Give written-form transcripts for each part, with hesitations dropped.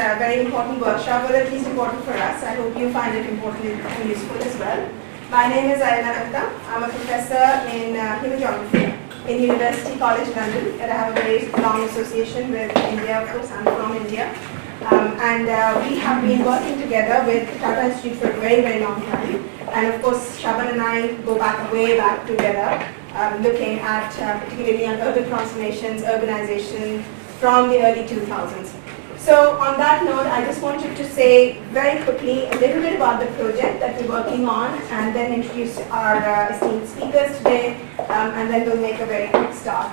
a very important workshop, or at least important for us. I hope you find it important and useful as well. My name is Raveena Metkar. I'm a professor in human geography in University College London, and I have a very long association with India. Of course, I'm from India. We have been working together with Tata Institute for a very, very long time. And of course, Shaban and I go back, way back together, looking at particularly on urban transformations, urbanization from the early 2000s. So on that note, I just wanted to say very quickly a little bit about the project that we're working on, and then introduce our esteemed speakers today, and then we'll make a very quick start.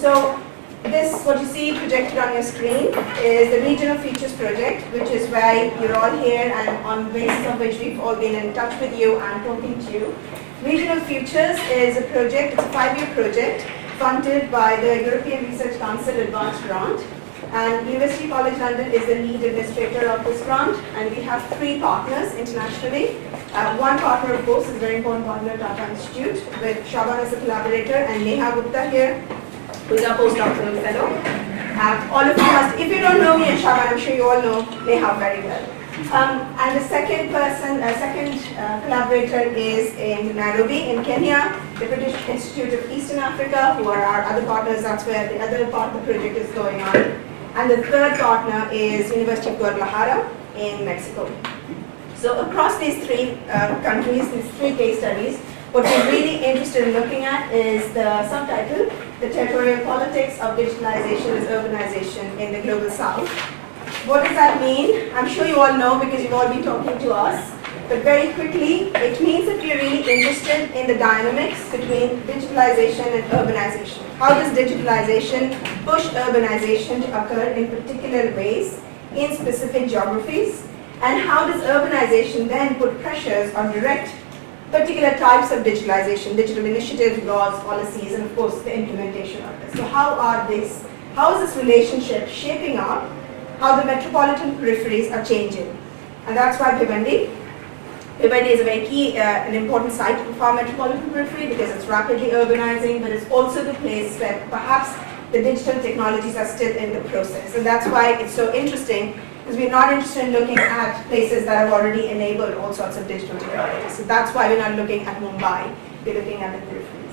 So this, what you see projected on your screen, is the Regional Futures Project, which is why you're all here and on the basis of which we've all been in touch with you and talking to you. Regional Futures is a project, it's a 5-year project funded by the European Research Council Advanced Grant. And University College London is the lead administrator of this grant, and we have 3 partners internationally. One partner, of course, is a very important partner, Tata Institute, with Shaban as a collaborator, and Neha Gupta here, who is our postdoctoral fellow. All of you must, if you don't know me and Shaban, I'm sure you all know Neha very well. And the second person, collaborator is in Nairobi, in Kenya, the British Institute of Eastern Africa, who are our other partners. That's where the other part of the project is going on. And the third partner is University of Guadalajara in Mexico. So across these 3 countries, these 3 case studies, what we're really interested in looking at is the subtitle, The Territorial Politics of Digitalization as Urbanization in the Global South. What does that mean? I'm sure you all know because you've all been talking to us. But very quickly, it means that we're really interested in the dynamics between digitalization and urbanization. How does digitalization push urbanization to occur in particular ways in specific geographies? And how does urbanization then put pressures on direct particular types of digitalization, digital initiatives, laws, policies, and of course the implementation of this? So how is this relationship shaping up how the metropolitan peripheries are changing? And that's why Bhiwandi is a very key and important site of our metropolitan periphery because it's rapidly urbanizing, but it's also the place where perhaps the digital technologies are still in the process. And that's why it's so interesting, because we're not interested in looking at places that have already enabled all sorts of digital technologies. So that's why we're not looking at Mumbai, we're looking at the peripheries.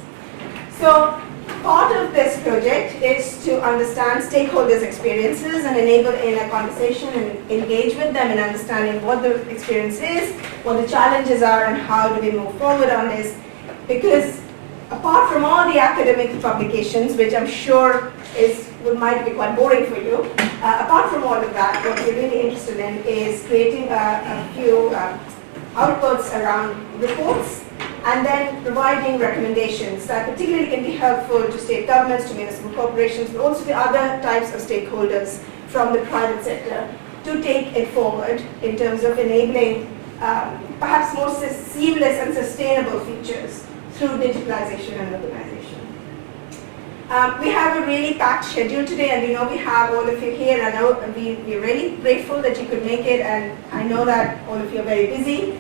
So part of this project is to understand stakeholders' experiences and enable in a conversation and engage with them in understanding what the experience is, what the challenges are, and how do we move forward on this. Because apart from all the academic publications, which I'm sure might be quite boring for you, apart from all of that, what we're really interested in is creating a few outputs around reports, and then providing recommendations that particularly can be helpful to state governments, to municipal corporations, but also to other types of stakeholders from the private sector to take it forward in terms of enabling perhaps more seamless and sustainable features through digitalization and urbanization. We have a really packed schedule today, and we know we have all of you here. I know we're really grateful that you could make it, and I know that all of you are very busy.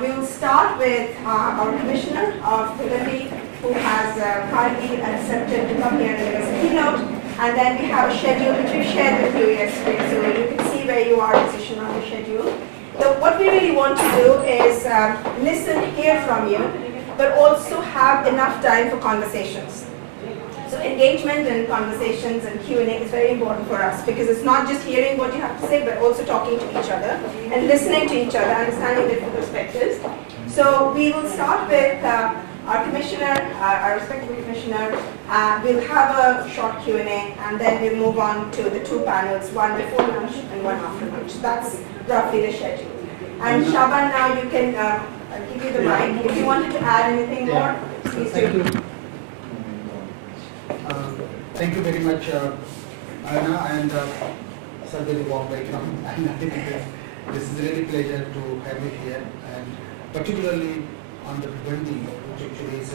We will start with our commissioner of Bhiwandi, who has kindly accepted to come here and give us a keynote. And then we have a schedule which we shared with you yesterday, so you can see where you are positioned on the schedule. So what we really want to do is listen, hear from you, but also have enough time for conversations. So engagement and conversations and Q&A is very important for us because it's not just hearing what you have to say, but also talking to each other and listening to each other, understanding different perspectives. So we will start with our commissioner, our respectable commissioner. We'll have a short Q&A, and then we'll move on to the 2 panels, one before lunch and one after lunch. That's roughly the schedule. And Shaban, now you can, I'll give you the mic. If you wanted to add anything more, please do. Thank you very much, Anna, and sir, very warm welcome. This is really a pleasure to have you here, and particularly on the Bhiwandi, which actually is a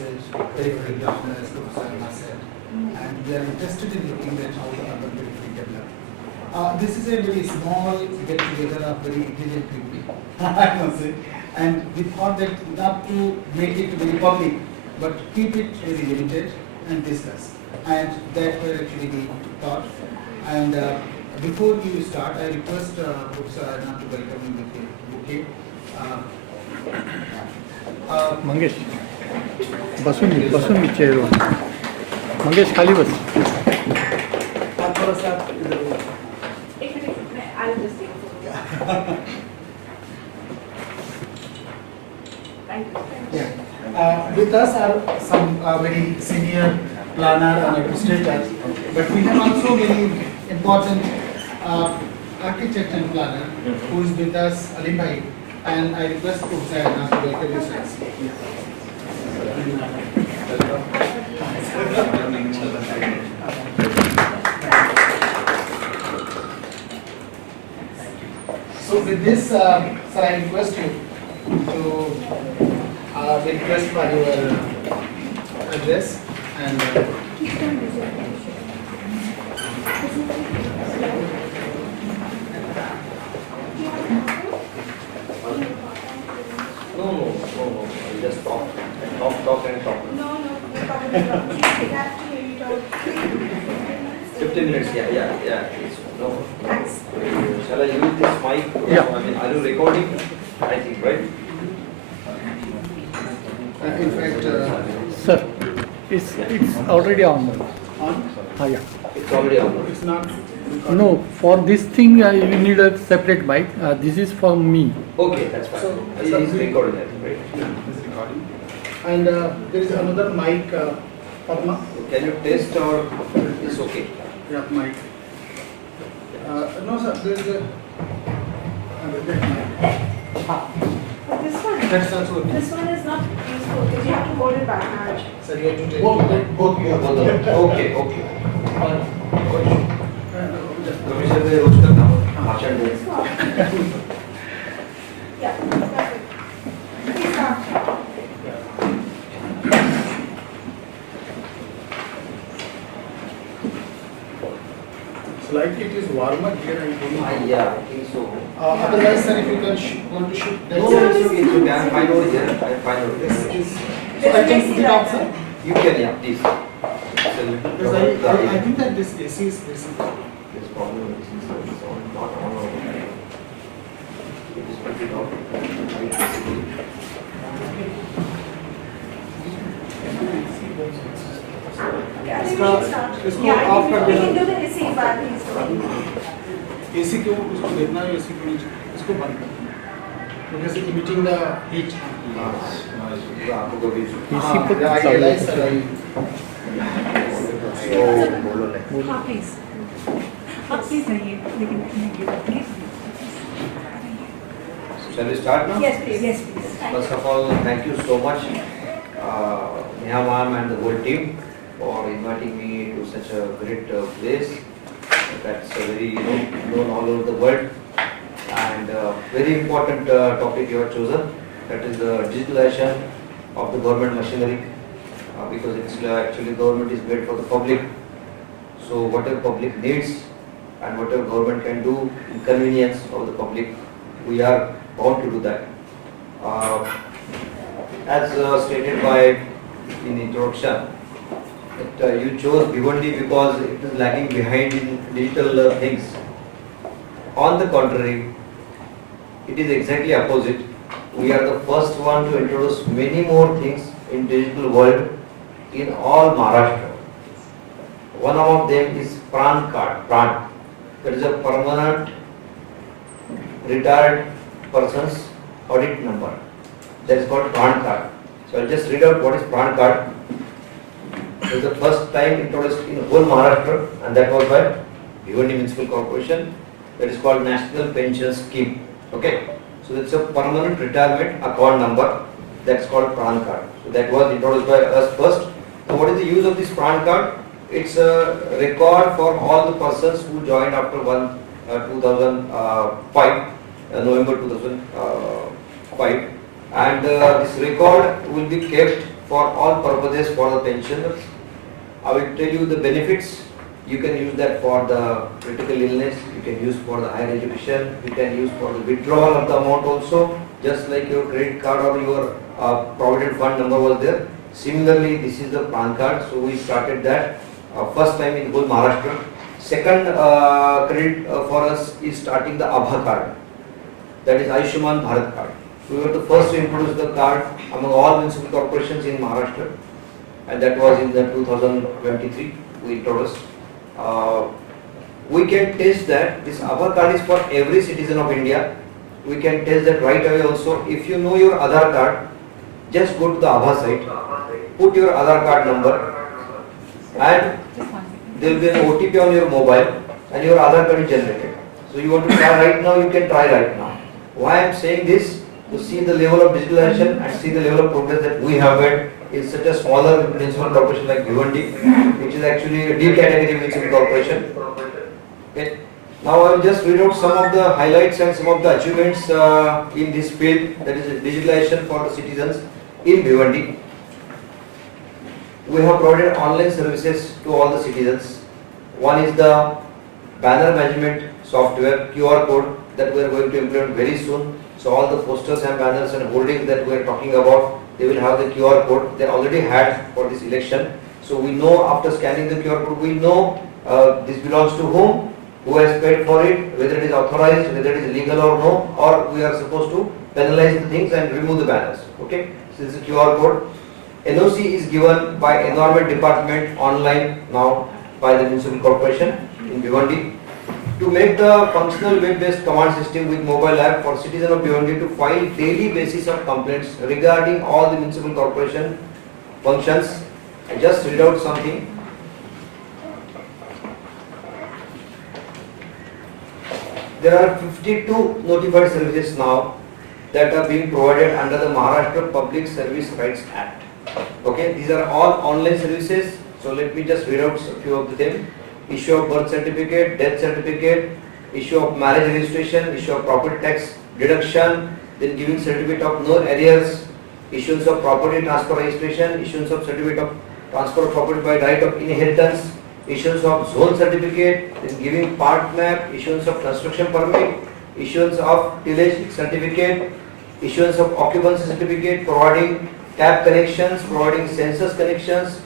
very good example, as Professor Anna said. And we are interested in looking at how the urban periphery develop. This is a very small get-together of very intelligent people, I must say. And we thought that not to make it very public, but keep it very limited and discuss. And that were actually we thought. And Before you start, I request Professor Arna to welcome you with a bouquet. Mangesh बसून चेअरवर मंगेश खाली बस आप थोड़ा सा इधर हो. I'll just take a photo. Thank you. Yeah. With us are some very senior planner and administrators, but we have also very important architect and planner who is with us, Alim Bhai, and I request Professor Arna to welcome you, sir. So with this, sir, I request you to request for your address and No. You just talk and talk. No, we probably don't. We have to maybe talk 15 minutes, yeah. It's, no. Thanks. Shall I use this mic? Yeah. I mean, are you recording? I think, right? in fact, sir it's already on. on, Yeah. It's already on. it's not. No, for this thing you need a separate mic. This is for me. Okay, that's fine. So- It's recording, I think, right? It's recording. And there is another mic, Padma. Can you test or it's okay? Yeah, mic. No, sir, there is a that mic. But this one, That's also. this one is not useful because you have to hold it by hand. Sir, you have to take both. Okay. Commissioner ने रोज का नाम भाषण दे. This one. Yeah, perfect. Please start. Slightly it is warmer here, I don't know. Yeah, I think so. Otherwise, sir, if you can want to shoot that No, side. it's okay. I'm fine over here. I'm fine over This here. is. So I can put it off, sir. You can, yeah, please. It's a little Because I think that this AC is this. This problem is it's on, not on over there. You just put it off. Yeah, I think we should start. इसको Yeah, I off think कर we देना। can do the AC while he's doing. AC क्यों उसको देखना है AC को नीचे इसको बंद कर because it's emitting the heat. आपको कभी AC put I चालू realize, है. sir, बोलो नहीं. हाँ प्लीज आप प्लीज आइए लेकिन please Shall we start now? Yes, please. Yes, please. First of all, thank you so much, Neha ma'am and the whole team for inviting me to such a great place. That's a very known all over the world, and very important topic you have chosen. That is the digitalization of the government machinery, because it's actually government is made for the public. So whatever public needs and whatever government can do in convenience of the public, we are bound to do that. As stated by in introduction, that you chose Bhiwandi because it is lagging behind in digital things. On the contrary, it is exactly opposite. We are the first one to introduce many more things in digital world in all Maharashtra. One of them is PRAN card. PRAN. That is a permanent retired person's audit number. That is called PRAN card. So I'll just read out what is PRAN card. It was the first time introduced in whole Maharashtra, and that was by Bhiwandi Municipal Corporation. That is called National Pension Scheme. Okay. So that's a permanent retirement account number. That's called PRAN card. So that was introduced by us first. So what is the use of this PRAN card? It's a record for all the persons who joined after 2005, November 2005, and this record will be kept for all purposes for the pensioners. I will tell you the benefits. You can use that for the critical illness, you can use for the higher education, you can use for the withdrawal of the amount also, just like your credit card or your provident fund number was there. Similarly, this is the PRAN card, so we started that first time in whole Maharashtra. Second credit for us is starting the Abha card, that is Ayushman Bharat card. We were the first to introduce the card among all municipal corporations in Maharashtra, and that was in the 2023 we introduced. We can test that this Abha card is for every citizen of India. We can test that right away also. If you know your Aadhaar card, just go to the Abha site, put your Aadhaar card number, and Just 1 second. there will be an OTP on your mobile, and your Aadhaar card is generated. So you want to try right now, you can try right now. Why I am saying this? To see the level of digitalization and see the level of progress that we have made in such a smaller municipal corporation like Bhiwandi, which is actually a D category municipal corporation. Okay. Now I will just read out some of the highlights and some of the achievements in this field, that is digitalization for the citizens in Bhiwandi. We have provided online services to all the citizens. One is the banner management software, QR code, that we are going to implement very soon. So all the posters and banners and holdings that we are talking about, they will have the QR code. They already had for this election. So we know after scanning the QR code, we know this belongs to whom, who has paid for it, whether it is authorized, whether it is legal or no, or we are supposed to penalize the things and remove the banners. Okay, so this is a QR code. NOC is given by Environment Department online now by the Municipal Corporation in Bhiwandi to make the functional web-based command system with mobile app for citizens of Bhiwandi to file daily basis of complaints regarding all the Municipal Corporation functions. I just read out something. There are 52 notified services now that are being provided under the Maharashtra Public Service Rights Act. Okay, these are all online services. So let me just read out a few of them. Issue of birth certificate, death certificate, issue of marriage registration, issue of property tax deduction, then giving certificate of no arrears, issuance of property transfer registration, issuance of certificate of transfer of property by right of inheritance, issuance of zone certificate, then giving part map, issuance of construction permit, issuance of tillage certificate, issuance of occupancy certificate, providing tap connections, providing census connections,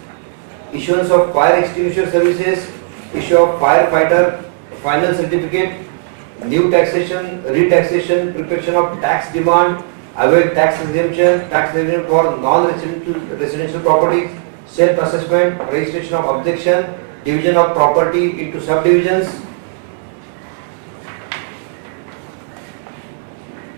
issuance of fire extinguisher services, issue of firefighter final certificate, new taxation, retaxation, preparation of tax demand, avoid tax exemption for non-residential properties, self-assessment, registration of objection, division of property into subdivisions,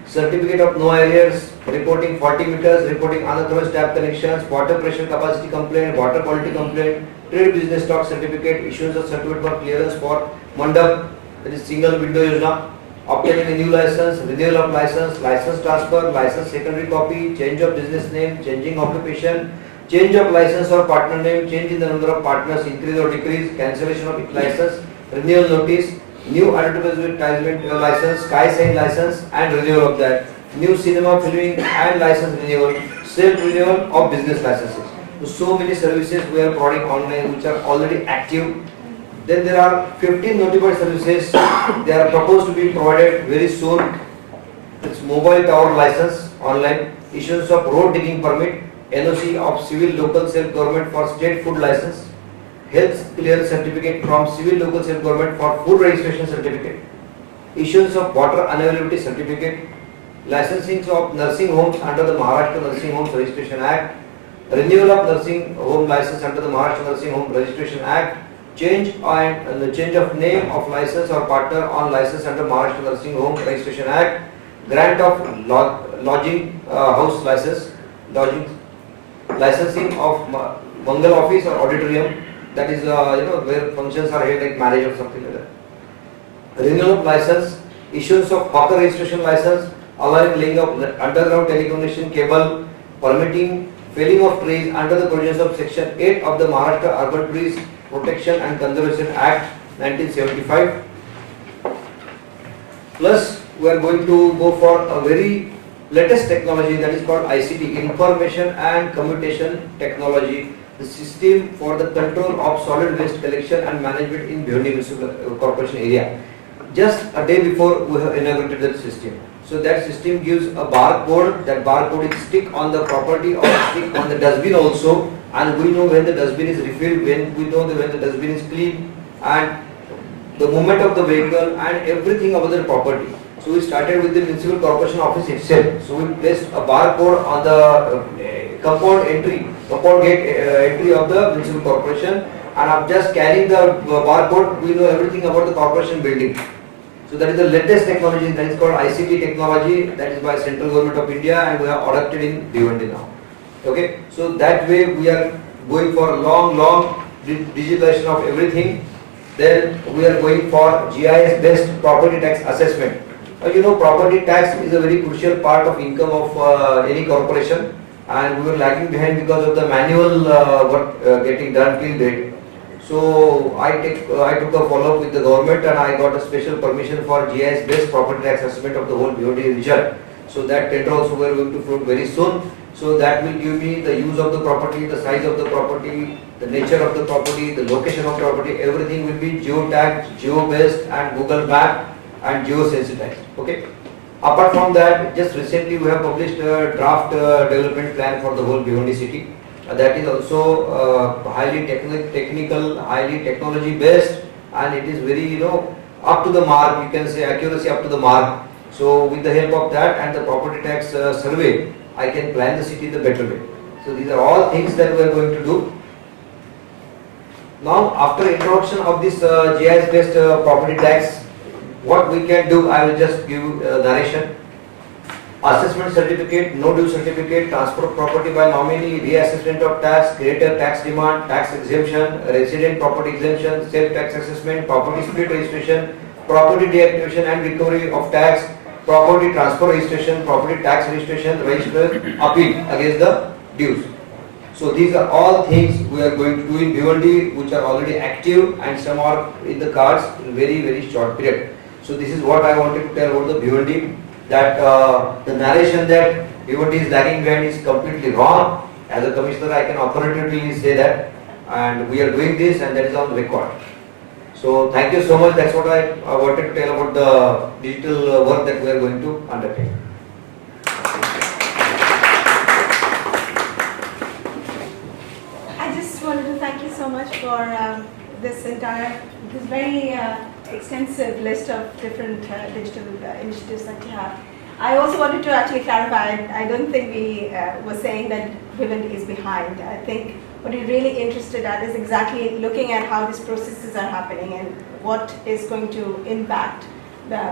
certificate of no arrears, reporting 40 meters, reporting unauthorized tap connections, water pressure capacity complaint, water quality complaint, trade business stock certificate, issuance of certificate for clearance for mandap, that is single window yojana, obtaining a new license, renewal of license, license transfer, license secondary copy, change of business name, changing occupation, change of license or partner name, change in the number of partners, increase or decrease, cancellation of license, renewal notice, new advertisement license, sky sign license and renewal of that, new cinema filming and license renewal, self-renewal of business licenses. So many services we are providing online which are already active. Then there are 15 notified services, they are proposed to be provided very soon. It's mobile tower license online, issuance of road digging permit, NOC of civil local self-government for state food license, health clearance certificate from civil local self-government for food registration certificate, issuance of water unavailability certificate, licensing of nursing homes under the Maharashtra Nursing Homes Registration Act, renewal of nursing home license under the Maharashtra Nursing Home Registration Act, change of name of license or partner on license under Maharashtra Nursing Home Registration Act, grant of lodging house license, licensing of Mangal office or auditorium, that is where functions are held like marriage or something like that. Renewal of license, issuance of hawker registration license, allowing laying of underground telecommunication cable, permitting felling of trees under the provisions of Section 8 of the Maharashtra Urban Trees Protection and Conservation Act 1975. Plus, we are going to go for a very latest technology that is called ICT, Information and Communication Technology, the system for the control of solid waste collection and management in Bhiwandi Municipal Corporation area. Just a day before we have inaugurated that system. So that system gives a barcode, that barcode is stick on the property or stick on the dustbin also, and we know when the dustbin is refilled, when we know when the dustbin is clean, and the movement of the vehicle and everything about the property. So we started with the municipal corporation office itself. So we placed a barcode on the compound gate entry of the municipal corporation, and I'm just carrying the barcode. We know everything about the corporation building. So that is the latest technology, that is called ICT technology, that is by Central Government of India, and we have adopted in Bhiwandi now. Okay, so that way we are going for long digitalization of everything. Then we are going for GIS based property tax assessment. You know, property tax is a very crucial part of income of any corporation, and we were lagging behind because of the manual work getting done till date. So I took a follow-up with the government, and I got a special permission for GIS based property tax assessment of the whole Bhiwandi region. So that tender also we are going to float very soon. So that will give me the use of the property, the size of the property, the nature of the property, the location of the property, everything will be geo-tagged, geo-based and Google Map and geo-sensitized. Okay. Apart from that, just recently we have published a draft development plan for the whole Bhiwandi city. That is also highly technical, highly technology based, and it is very up to the mark. You can say accuracy up to the mark. So with the help of that and the property tax survey, I can plan the city the better way. So these are all things that we are going to do. Now after introduction of this GIS based property tax, what we can do, I will just give narration. Assessment certificate, no due certificate, transfer of property by nominee, reassessment of tax, greater tax demand, tax exemption, resident property exemption, self tax assessment, property split registration, property deactivation and recovery of tax, property transfer registration, property tax registration, register, appeal against the dues. So these are all things we are going to do in Bhiwandi, which are already active, and some are in the cards in very short period. So this is what I wanted to tell about the Bhiwandi, that the narration that Bhiwandi is lagging behind is completely wrong. As a commissioner, I can authoritatively say that, and we are doing this, and that is on record. So thank you so much. That's what I wanted to tell about the digital work that we are going to undertake. I just wanted to thank you so much for this very extensive list of different digital initiatives that you have. I also wanted to actually clarify, I don't think we were saying that Bhiwandi is behind. I think what we're really interested at is exactly looking at how these processes are happening and what is going to impact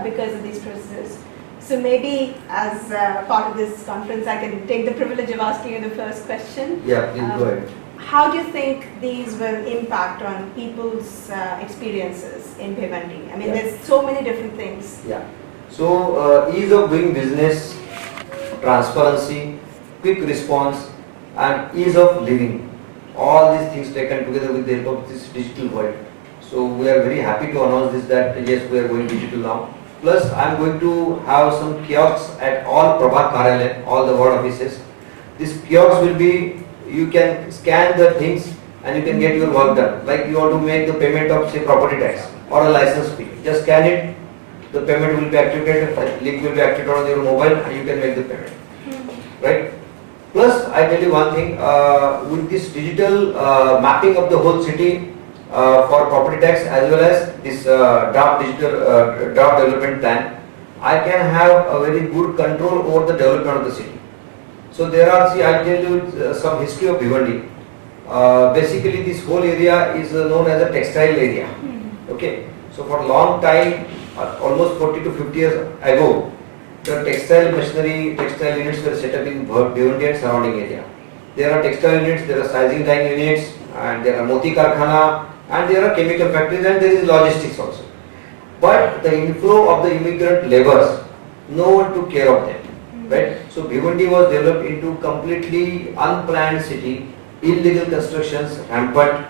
because of these processes. So maybe as part of this conference, I can take the privilege of asking you the first question. Yeah, please go ahead. How do you think these will impact on people's experiences in Bhiwandi? I mean, there's so many different things. Yeah. So ease of doing business, transparency, quick response, and ease of living. All these things taken together with the help of this digital world. So we are very happy to announce this, that yes, we are going digital now. Plus, I am going to have some kiosks at all Prabhat Karyalaya, all the ward offices. This kiosk will be, you can scan the things and you can get your work done. Like you want to make the payment of, say, property tax or a license fee. Just scan it, the payment will be activated, a link will be activated on your mobile, and you can make the payment. Right? Plus, I tell you one thing, with this digital mapping of the whole city for property tax, as well as this draft development plan, I can have a very good control over the development of the city. So there are, see, I'll tell you some history of Bhiwandi. Basically, this whole area is known as a textile area. Okay, so for a long time, almost 40 to 50 years ago, the textile machinery, textile units were set up in Bhiwandi and surrounding area. There are textile units, there are sizing dyeing units, and there are moti karkhana, and there are chemical factories, and there is logistics also. But the inflow of the immigrant laborers, no one took care of them. Right? So Bhiwandi was developed into completely unplanned city, illegal constructions rampant,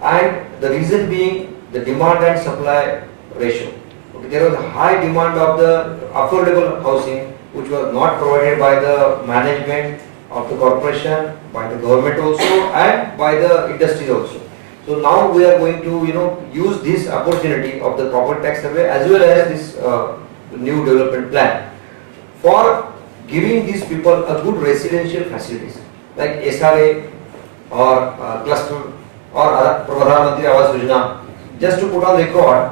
and the reason being the demand and supply ratio. Okay, there was a high demand of the affordable housing, which was not provided by the management of the corporation, by the government also, and by the industry also. So now we are going to use this opportunity of the property tax survey as well as this new development plan for giving these people a good residential facilities like SRA or cluster or Pradhan Mantri Awas Yojana just to put on record,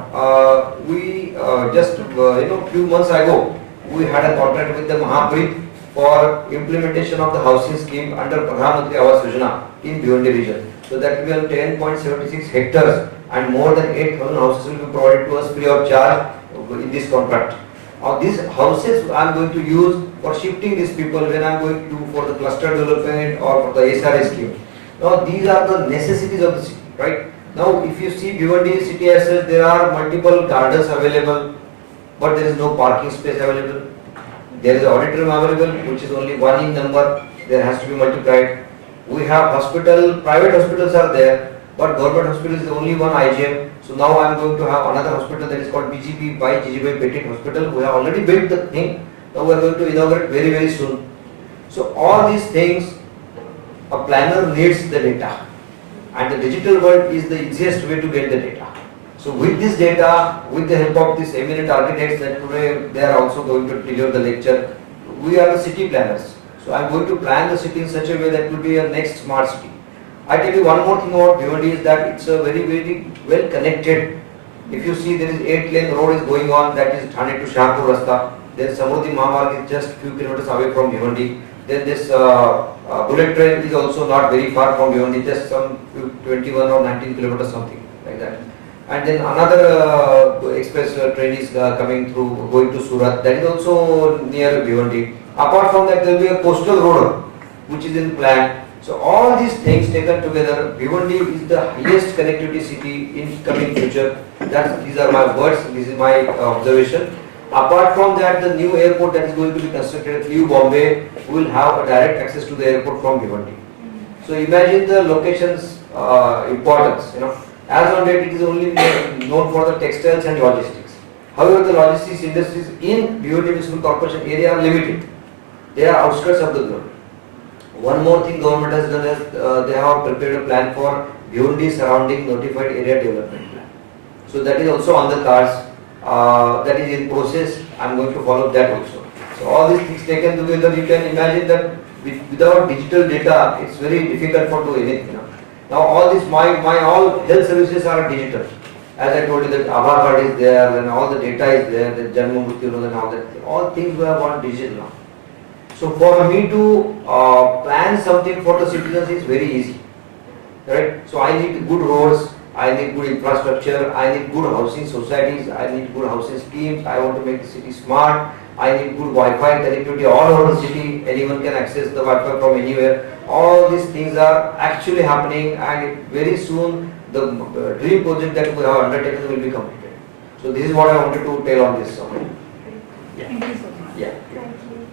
we just few months ago we had a contract with the Mahapreet for implementation of the housing scheme under Pradhan Mantri Awas Yojana in Bhiwandi region. So that will be 10.76 hectares and more than 8,000 houses will be provided to us free of charge in this contract. Now these houses I am going to use for shifting these people when I am going to for the cluster development or for the SRA scheme. Now these are the necessities of the city, right? Now if you see Bhiwandi city as such, there are multiple gardens available, but there is no parking space available. There is an auditorium available, which is only one in number. There has to be multiplied. We have hospital, private hospitals are there, but government hospital is only one IGM. So now I am going to have another hospital that is called BGP by GGB Petit Hospital. We have already built the thing. Now we are going to inaugurate very soon. So all these things, a planner needs the data, and the digital world is the easiest way to get the data. So with this data, with the help of these eminent architects that today they are also going to deliver the lecture, we are the city planners. So I am going to plan the city in such a way that it will be a next smart city. I tell you one more thing about Bhiwandi is that it's a very well connected. If you see, there is 8-lane road is going on, that is Thane to Shahpur Rasta. Then Samruddhi Mahamarg is just few kilometers away from Bhiwandi. Then this bullet train is also not very far from Bhiwandi, just some 21 or 19 kilometers, something like that. And then another express train is coming through, going to Surat, that is also near Bhiwandi. Apart from that, there will be a coastal road which is in plan. So all these things taken together, Bhiwandi is the highest connectivity city in coming future. These are my words, this is my observation. Apart from that, the new airport that is going to be constructed, New Bombay, will have a direct access to the airport from Bhiwandi. So imagine the location's importance. As on date, it is only known for the textiles and logistics. However, the logistics industries in Bhiwandi Municipal Corporation area are limited. They are outskirts of the government. One more thing government has done is they have prepared a plan for Bhiwandi surrounding notified area development plan. So that is also on the cards. That is in process. I am going to follow that also. So all these things taken together, you can imagine that without digital data, it's very difficult for do anything. Now all this, my all health services are digital. As I told you that Aadhaar card is there, and all the data is there, the Janma Mrityu and all that. All things we have gone digital now. So for me to plan something for the citizens is very easy, right? So I need good roads, I need good infrastructure, I need good housing societies, I need good housing schemes, I want to make the city smart, I need good Wi-Fi connectivity all over the city, anyone can access the Wi-Fi from anywhere. All these things are actually happening, and very soon the dream project that we have undertaken will be completed. So this is what I wanted to tell on this summary. Thank you so much. Yeah. Thank you.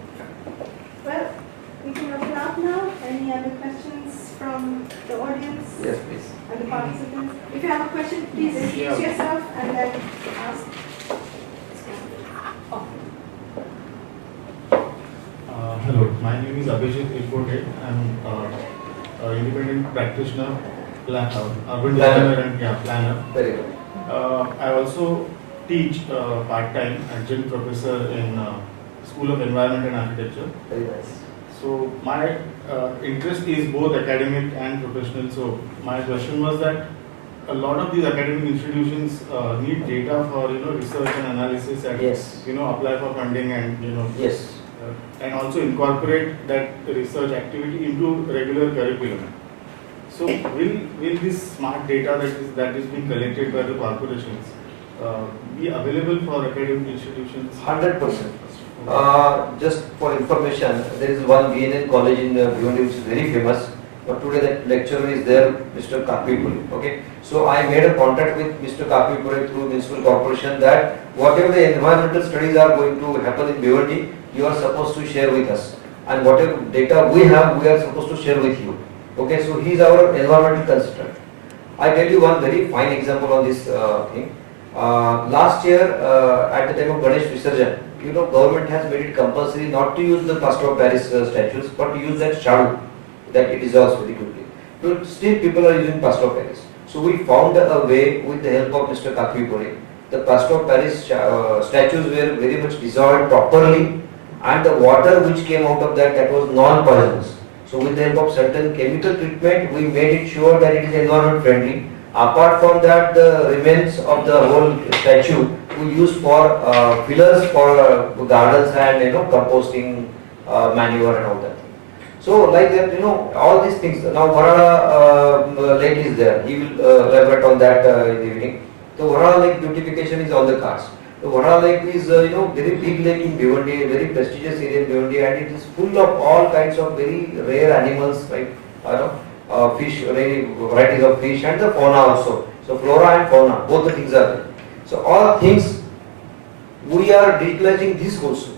Well, we can open up now. Any other questions from the audience Yes, please. and the participants? If you have a question, please introduce yourself and then ask. Hello, my name is Abhijit Ekbote. I'm an independent practitioner, urban designer and planner. Very good. I also teach part-time adjunct professor in School of Environment and Architecture. Very nice. So my interest is both academic and professional. So my question was that a lot of these academic institutions need data for research and analysis and Yes. apply for funding and Yes. and also incorporate that research activity into regular curriculum. So will this smart data that is being collected by the corporations be available for academic institutions? 100%. Just for information, there is one BNN college in Bhiwandi which is very famous. But today that lecturer is there, Mr. Kakavipure. Okay. So I made a contact with Mr. Kakavipure through municipal corporation that whatever the environmental studies are going to happen in Bhiwandi, you are supposed to share with us, and whatever data we have, we are supposed to share with you. Okay. So he is our environmental consultant. I tell you one very fine example on this thing. Last year at the time of Ganesh Visarjan, government has made it compulsory not to use the plaster of Paris statues, but to use that shadow that it dissolves very quickly. But still people are using plaster of Paris. So we found a way with the help of Mr. Kakavipure. The plaster of Paris statues were very much dissolved properly, and the water which came out of that was non-poisonous. So with the help of certain chemical treatment, we made it sure that it is environment friendly, Apart from that, the remains of the whole statue we use for pillars for gardens and composting, manure and all that. So like that, all these things. Now Varada lake is there. He will elaborate on that in the evening. So Varada lake beautification is on the cards. The Varada lake is very big lake in Bhiwandi, very prestigious area in Bhiwandi, and it is full of all kinds of very rare animals, right? Fish, very varieties of fish, and the fauna also. So flora and fauna, both the things are there. So all things we are digitalizing this also,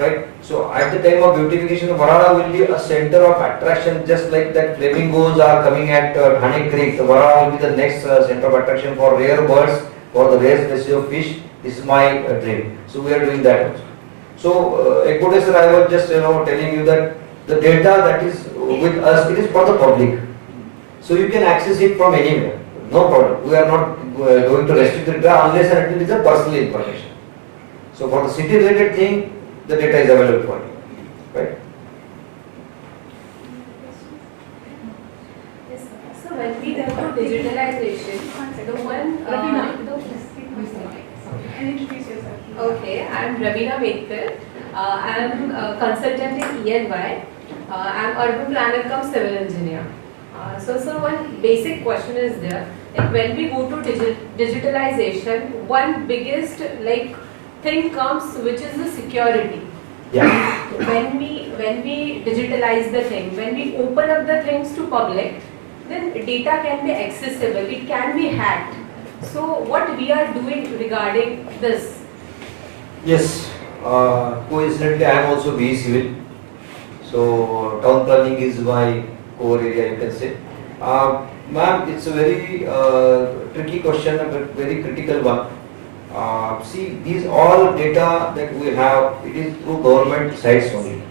right? So at the time of beautification, Varada will be a center of attraction, just like that flamingos are coming at Thane Creek. The Varada will be the next center of attraction for rare birds, for the rare species of fish. This is my dream. So we are doing that also. So Ekbote sir, I was just telling you that the data that is with us, it is for the public. So you can access it from anywhere. No problem. We are not going to restrict the data unless and until it is a personal information. So for the city related thing, the data is available for you. Right? Yes, sir. So when we go to digitalization, the one And introduce yourself. okay, I'm Raveena Metkar. I'm a consultant in ENY. I'm urban planner cum civil engineer. So one basic question is there. Like when we go to digitalization, one biggest thing comes, which is the security. Yeah. When we digitalize the thing, when we open up the things to public, then data can be accessible. It can be hacked. So what we are doing regarding this? Yes. Coincidentally, I am also BE Civil. So town planning is my core area, you can say. Ma'am, it's a very tricky question, a very critical one. See, these all data that we have, it is through government sites only.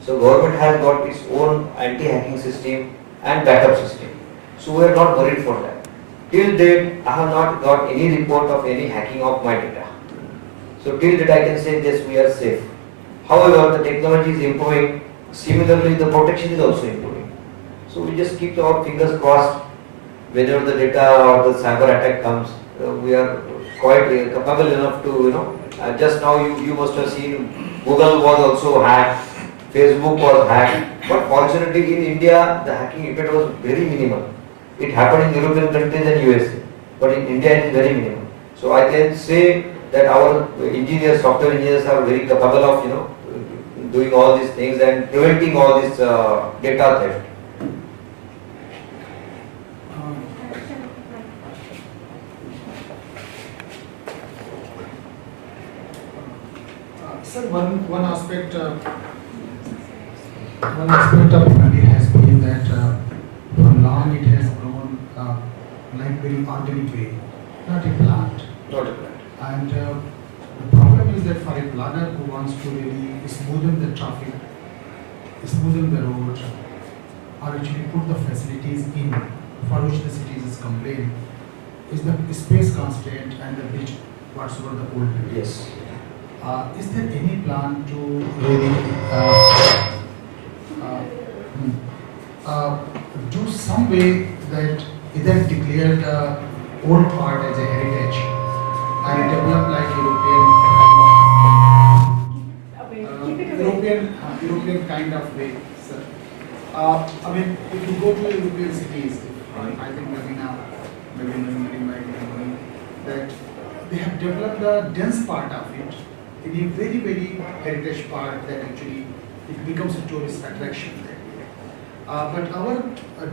So government has got its own anti-hacking system and backup system. So we are not worried for that. Till date, I have not got any report of any hacking of my data. So till date, I can say yes, we are safe. However, the technology is improving. Similarly, the protection is also improving. So we just keep our fingers crossed. Whenever the data or the cyber attack comes, we are quite capable enough to, just now you must have seen Google was also hacked, Facebook was hacked, but fortunately in India the hacking effect was very minimal. It happened in European countries and USA, but in India it is very minimal. So I can say that our engineers, software engineers are very capable of, doing all these things and preventing all this data theft. Sir, one aspect of Bhiwandi has been that for long it has grown like very organic way, not a plant. Not a plan. And the problem is that for a planner who wants to really smoothen the traffic, smoothen the road, or actually put the facilities in for which the citizens complain, is the space constraint and the bridge, whatsoever the old building. Yes. Is there any plan to really do some way that either declare the old part as a heritage and develop like European kind of way, sir? I mean, if you go to European cities, I think Raveena might be knowing that they have developed the dense part of it in a very, very heritage part that actually it becomes a tourist attraction. But our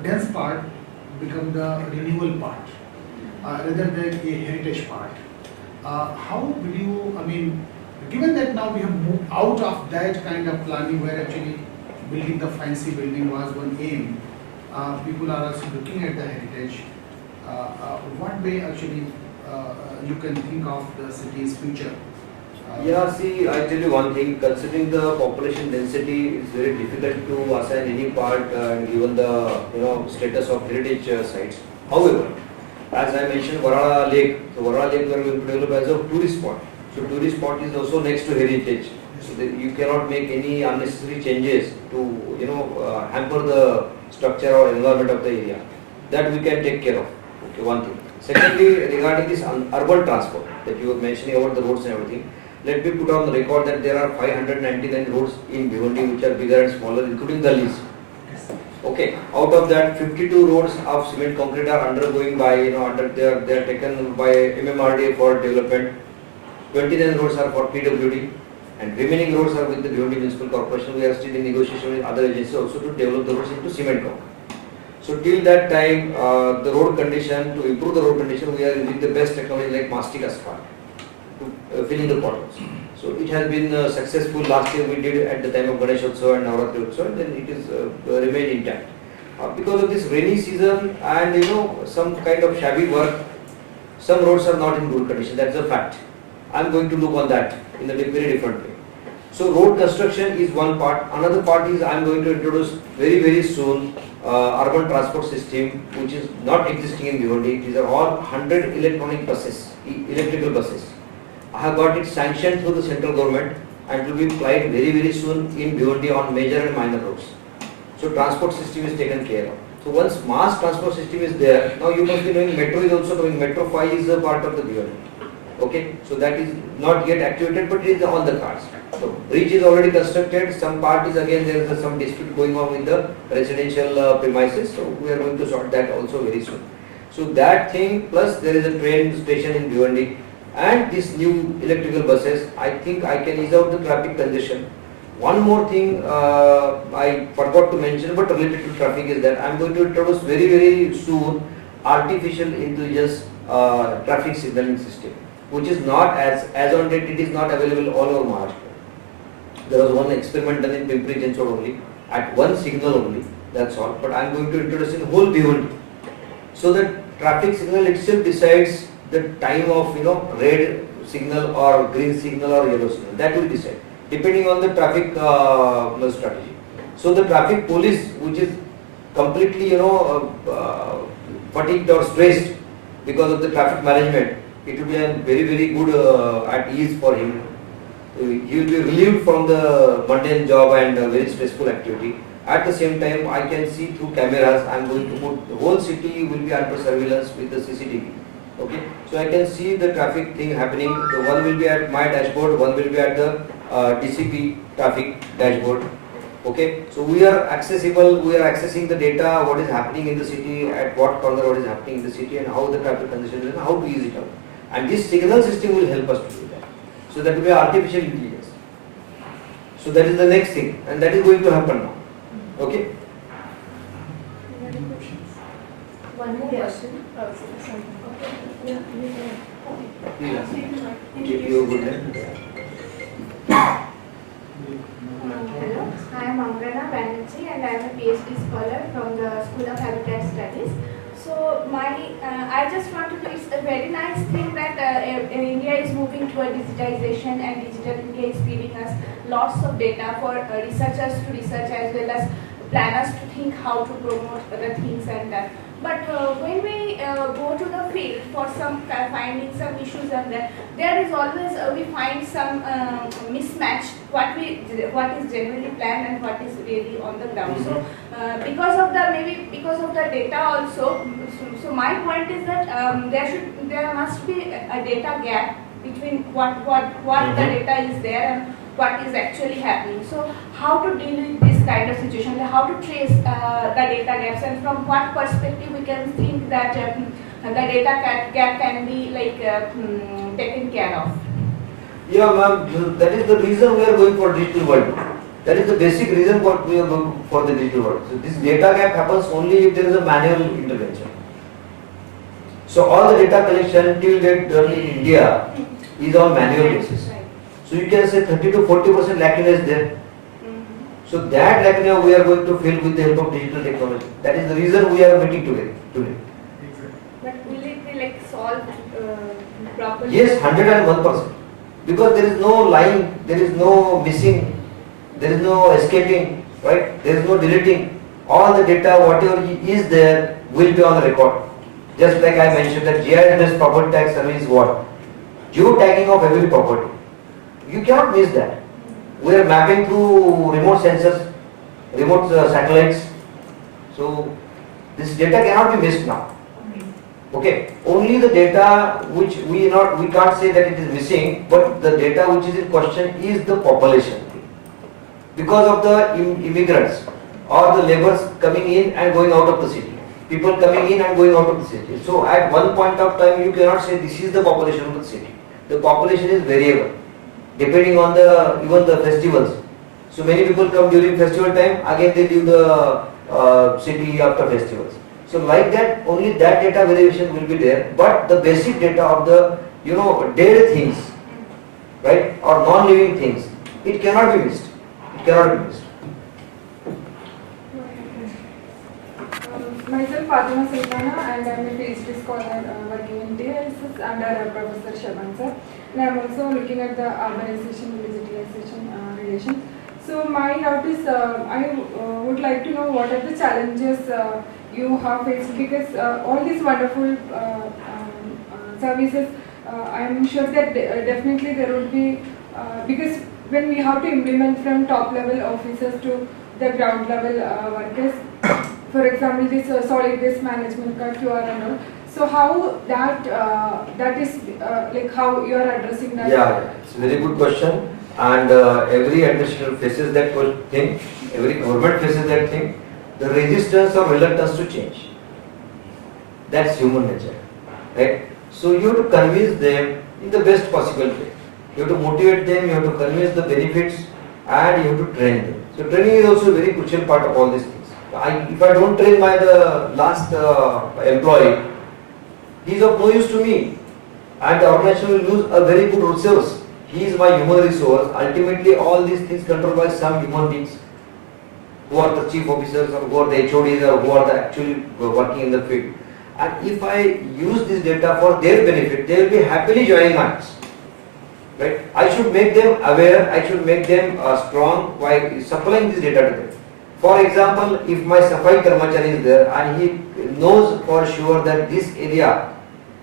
dense part become the renewal part rather than a heritage part. How will you, I mean, given that now we have moved out of that kind of planning where actually building the fancy building was one aim, people are also looking at the heritage. What way actually you can think of the city's future? Yeah, see, I tell you one thing, considering the population density, it's very difficult to assign any part given the status of heritage sites. However, as I mentioned, Varada Lake, so Varada Lake we are going to develop as a tourist spot. So tourist spot is also next to heritage. So you cannot make any unnecessary changes to hamper the structure or environment of the area. That we can take care of. Okay, one thing. Secondly, regarding this urban transport that you were mentioning about the roads and everything, let me put on the record that there are 599 roads in Bhiwandi which are bigger and smaller, including gullies. Okay, out of that, 52 roads of cement concrete are undergoing by, they are taken by MMRDA for development. 29 roads are for PWD, and remaining roads are with the Bhiwandi Municipal Corporation. We are still in negotiation with other agencies also to develop the roads into cement concrete. So till that time, the road condition, to improve the road condition, we are using the best technology like mastic asphalt to fill in the potholes. So it has been successful. Last year we did at the time of Ganesh Utsav and Navratri Utsav, and then it is remained intact. Because of this rainy season and some kind of shabby work, some roads are not in good condition. That's a fact. I am going to look on that in a very different way. So road construction is one part. Another part is I am going to introduce very soon urban transport system which is not existing in Bhiwandi. These are all 100 electronic buses, electrical buses. I have got it sanctioned through the central government and will be applied very soon in Bhiwandi on major and minor roads. So transport system is taken care of. So once mass transport system is there, now you must be knowing metro is also coming. Metro 5 is a part of the Bhiwandi. Okay, so that is not yet activated, but it is on the cards. So bridge is already constructed. Some part is again there is some dispute going on with the residential premises. So we are going to sort that also very soon. So that thing plus there is a train station in Bhiwandi and this new electrical buses. I think I can ease out the traffic congestion. One more thing I forgot to mention, but related to traffic is that I am going to introduce very soon artificial intelligence traffic signaling system, which is not as on date it is not available all over Maharashtra. There was one experiment done in Pimpri-Chinchwad only, at one signal only, that's all. But I am going to introduce in whole Bhiwandi. So that traffic signal itself decides the time of red signal or green signal or yellow signal. That will decide, depending on the traffic strategy. So the traffic police, which is completely fatigued or stressed because of the traffic management, it will be a very good at ease for him. He will be relieved from the mundane job and very stressful activity. At the same time, I can see through cameras. I am going to put the whole city will be under surveillance with the CCTV. Okay, so I can see the traffic thing happening. The one will be at my dashboard, one will be at the DCP traffic dashboard. Okay, so we are accessible. We are accessing the data. What is happening in the city? At what corner? What is happening in the city? And how the traffic congestion is and how to ease it out. And this signal system will help us to do that. So that will be artificial intelligence. So that is the next thing, and that is going to happen now. Okay. One more question. Give you a good name. Hello, I am Amrana Banerjee and I am a PhD scholar from the School of Habitat Studies. So I just want to do, it's a very nice thing that India is moving toward digitization, and Digital India is giving us lots of data for researchers to research as well as planners to think how to promote other things and that. But when we go to the field for finding some issues and that, there is always we find some mismatch what is generally planned and what is really on the ground. So because of the data also. So my point is that there must be a data gap between what the data is there and what is actually happening. So how to deal with this kind of situation, how to trace the data gaps, and from what perspective we can think that the data gap can be taken care of. Yeah, ma'am, that is the reason we are going for digital world. That is the basic reason what we are going for the digital world. So this data gap happens only if there is a manual intervention. So all the data collection till date done in India is on manual basis. So you can say 30 to 40% lacuna is there. So that lacuna we are going to fill with the help of digital technology. That is the reason we are meeting today. But will it be solved properly? Yes, 101%. Because there is no lying, there is no missing, there is no escaping, right? There is no deleting. All the data, whatever is there, will be on the record. Just like I mentioned that GIS-based property tag survey is what? Geotagging of every property. You cannot miss that. We are mapping through remote sensors, remote satellites. So this data cannot be missed now. Okay, only the data which we can't say that it is missing, but the data which is in question is the population. Because of the immigrants or the laborers coming in and going out of the city, people coming in and going out of the city. So at one point of time you cannot say this is the population of the city. The population is variable, depending on even the festivals. So many people come during festival time, again they leave the city after festivals. So like that, only that data variation will be there, but the basic data of the dead things, right, or non-living things, it cannot be missed. It cannot be missed. Myself Fatima Sultana, and I am a PhD scholar working in DLSS under Professor Shaban sir. And I am also looking at the urbanization and digitalization relation. So my doubt is, I would like to know what are the challenges you have faced, because all these wonderful services, I am sure that definitely there would be, because when we have to implement from top level officers to the ground level workers, for example this solid waste management QR and all, so how that is like how you are addressing that? Yeah, it's a very good question, and every administration faces that thing, every government faces that thing. The resistance or reluctance to change. That's human nature, right? So you have to convince them in the best possible way. You have to motivate them, you have to convince the benefits, and you have to train them. So training is also a very crucial part of all these things. If I don't train the last employee, he is of no use to me, and the organization will lose a very good resource. He is my human resource. Ultimately, all these things controlled by some human beings, who are the chief officers or who are the HODs or who are the actually working in the field. And if I use this data for their benefit, they will be happily joining us. Right? I should make them aware, I should make them strong by supplying this data to them. For example, if my Safai Karmachari is there and he knows for sure that this area,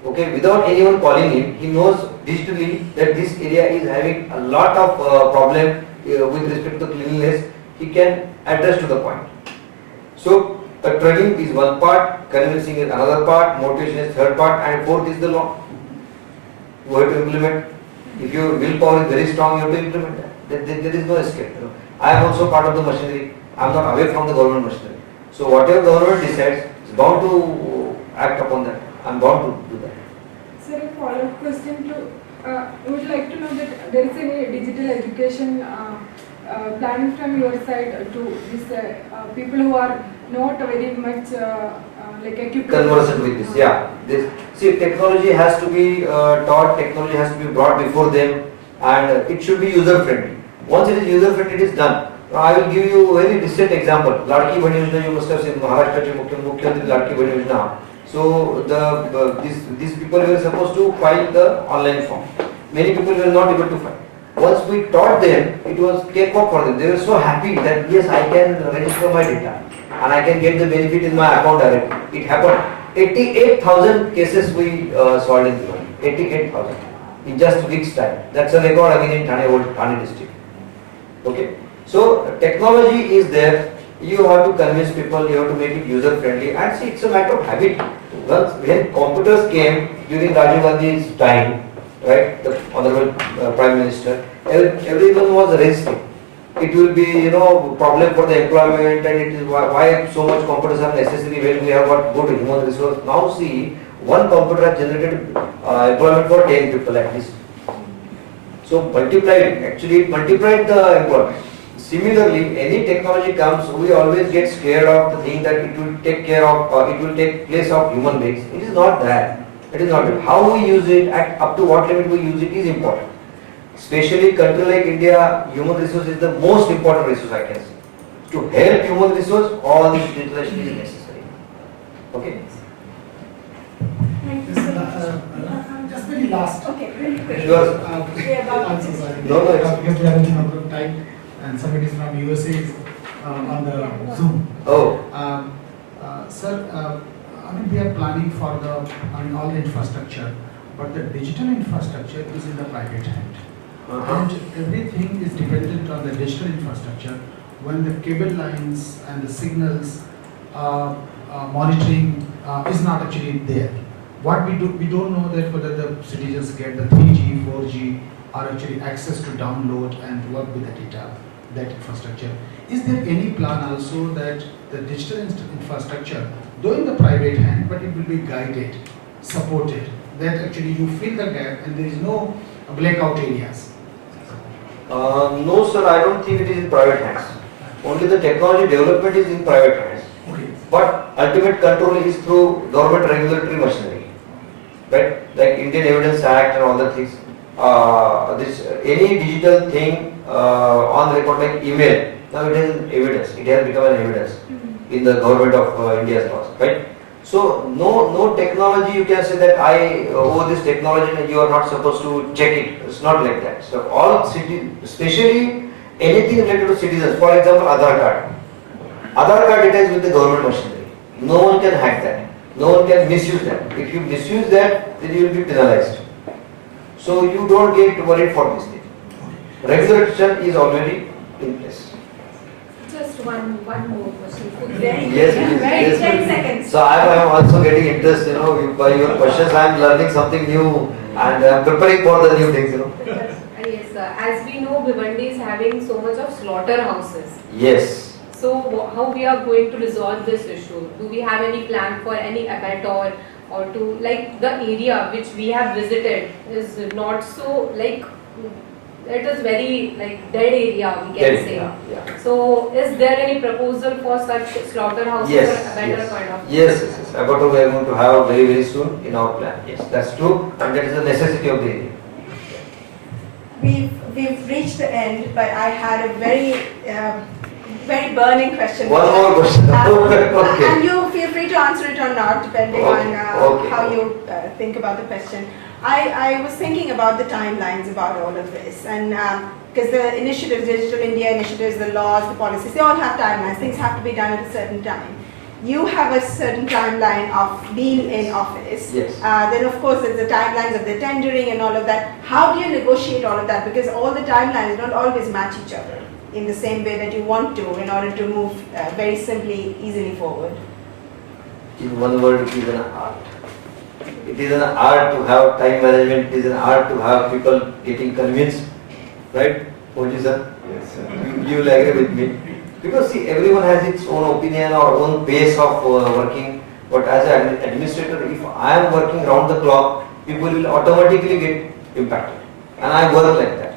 okay, without anyone calling him, he knows digitally that this area is having a lot of problem with respect to cleanliness, he can address to the point. So training is one part, convincing is another part, motivation is third part, and fourth is the law. You have to implement. If your willpower is very strong, you have to implement that. There is no escape. I am also part of the machinery. I am not away from the government machinery. So whatever government decides is bound to act upon that. I am bound to do that. Sir, a follow-up question to, I would like to know that there is any digital education planning from your side to this people who are not very much like equipped. Conversant with this, yeah. See, technology has to be taught, technology has to be brought before them, and it should be user-friendly. Once it is user-friendly, it is done. Now, I will give you a very recent example. Ladki Bani Yojana, you must have seen Maharashtra Mukhyamantri Ladki Bani Yojana. So these people were supposed to file the online form. Many people were not able to file. Once we taught them, it was cakewalk for them. They were so happy that yes, I can register my data and I can get the benefit in my account directly. It happened. 88,000 cases we solved in Bhiwandi. 88,000 in just weeks time. That's a record again in Thane district. Okay. So technology is there. You have to convince people. You have to make it user friendly. And see, it's a matter of habit. Once when computers came during Rajiv Gandhi's time, right, the honorable Prime Minister, everyone was resisting. It will be, problem for the employment, and it is why so much computers are necessary when we have got good human resource. Now see, one computer has generated employment for 10 people at least. So multiplied, actually it multiplied the employment. Similarly, any technology comes, we always get scared of the thing that it will take care of, it will take place of human beings. It is not that. It is not that. How we use it, up to what limit we use it is important. Especially country like India, human resource is the most important resource I can say. To help human resource, all this digitalization is necessary. Okay? Thank you so much. Just very last. Okay, really quick. Sure. I'm so sorry. No, it's- Because we are running out of time, and somebody is from USA is on the Zoom. Oh. Sir, we are planning for all the infrastructure, but the digital infrastructure is in the private hand. And everything is dependent on the digital infrastructure. When the cable lines and the signals monitoring is not actually there, what we don't know that whether the citizens get the 3G, 4G, or actually access to download and work with the data, that infrastructure. Is there any plan also that the digital infrastructure, though in the private hand, but it will be guided, supported, that actually you fill the gap and there is no blackout areas? No sir, I don't think it is in private hands. Only the technology development is in private hands. Okay. But ultimate control is through government regulatory machinery. Right? Like Indian Evidence Act and all the things. Any digital thing on record like email, now it is evidence. It has become an evidence in the government of India's laws. Right? So no technology you can say that I owe this technology and you are not supposed to check it. It's not like that. So all especially anything related to citizens, for example Aadhaar card. Aadhaar card data is with the government machinery. No one can hack that. No one can misuse that. If you misuse that, then you will be penalized. So you don't get worried for this thing. Regulation is already in place. Just one more question. Yes, please. Very Yes, 10 please. seconds. So I am also getting interest, by your questions. I am learning something new and I am preparing for the new things, Yes, as we know, Bhiwandi is having so much of slaughterhouses. Yes. So how we are going to resolve this issue? Do we have any plan for any abattoir or to, like, the area which we have visited is not so, like, it is very like dead area, we can say. Yeah. So is there any proposal for such slaughterhouses or abattoir kind of? Yes. Abattoir we are going to have very soon in our plan. Yes, that's true, and that is a necessity of the area. We've reached the end, but I had a very burning question. One more question. Okay. And you feel free to answer it or not, depending on how you think about the question. I was thinking about the timelines about all of this, and because the initiatives, Digital India initiatives, the laws, the policies, they all have timelines. Things have to be done at a certain time. You have a certain timeline of being in office. Yes. Then of course there's the timelines of the tendering and all of that. How do you negotiate all of that? Because all the timelines don't always match each other in the same way that you want to in order to move very simply, easily forward. In one word, it is an art. It is an art to have time management. It is an art to have people getting convinced. Right, Fouzi sir? Yes, sir. You will agree with me. Because see, everyone has its own opinion or own pace of working. But as an administrator, if I am working round the clock, people will automatically get impacted. And I work like that.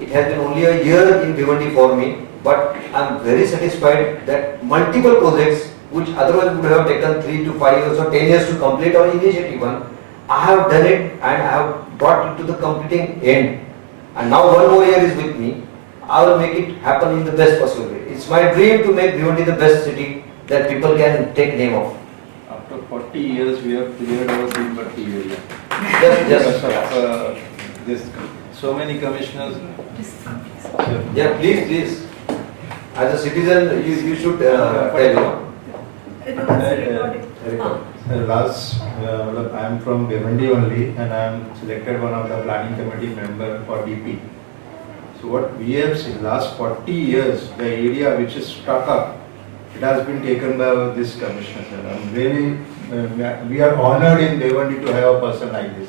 It has been only a year in Bhiwandi for me, but I am very satisfied that multiple projects which otherwise would have taken 3 to 5 years or 10 years to complete or initiative one, I have done it and I have brought it to the completing end. And now one more year is with me. I will make it happen in the best possible way. It's my dream to make Bhiwandi the best city that people can take name of. After 40 years, we have cleared our Bhiwandi area. Yes. This, so many commissioners. Yeah, please. As a citizen, you should tell. Last, I am from Bhiwandi only, and I am selected one of the planning committee member for DP. So what we have seen last 40 years, the area which is stuck up, it has been taken by this commissioner. I'm really, we are honored in Bhiwandi to have a person like this.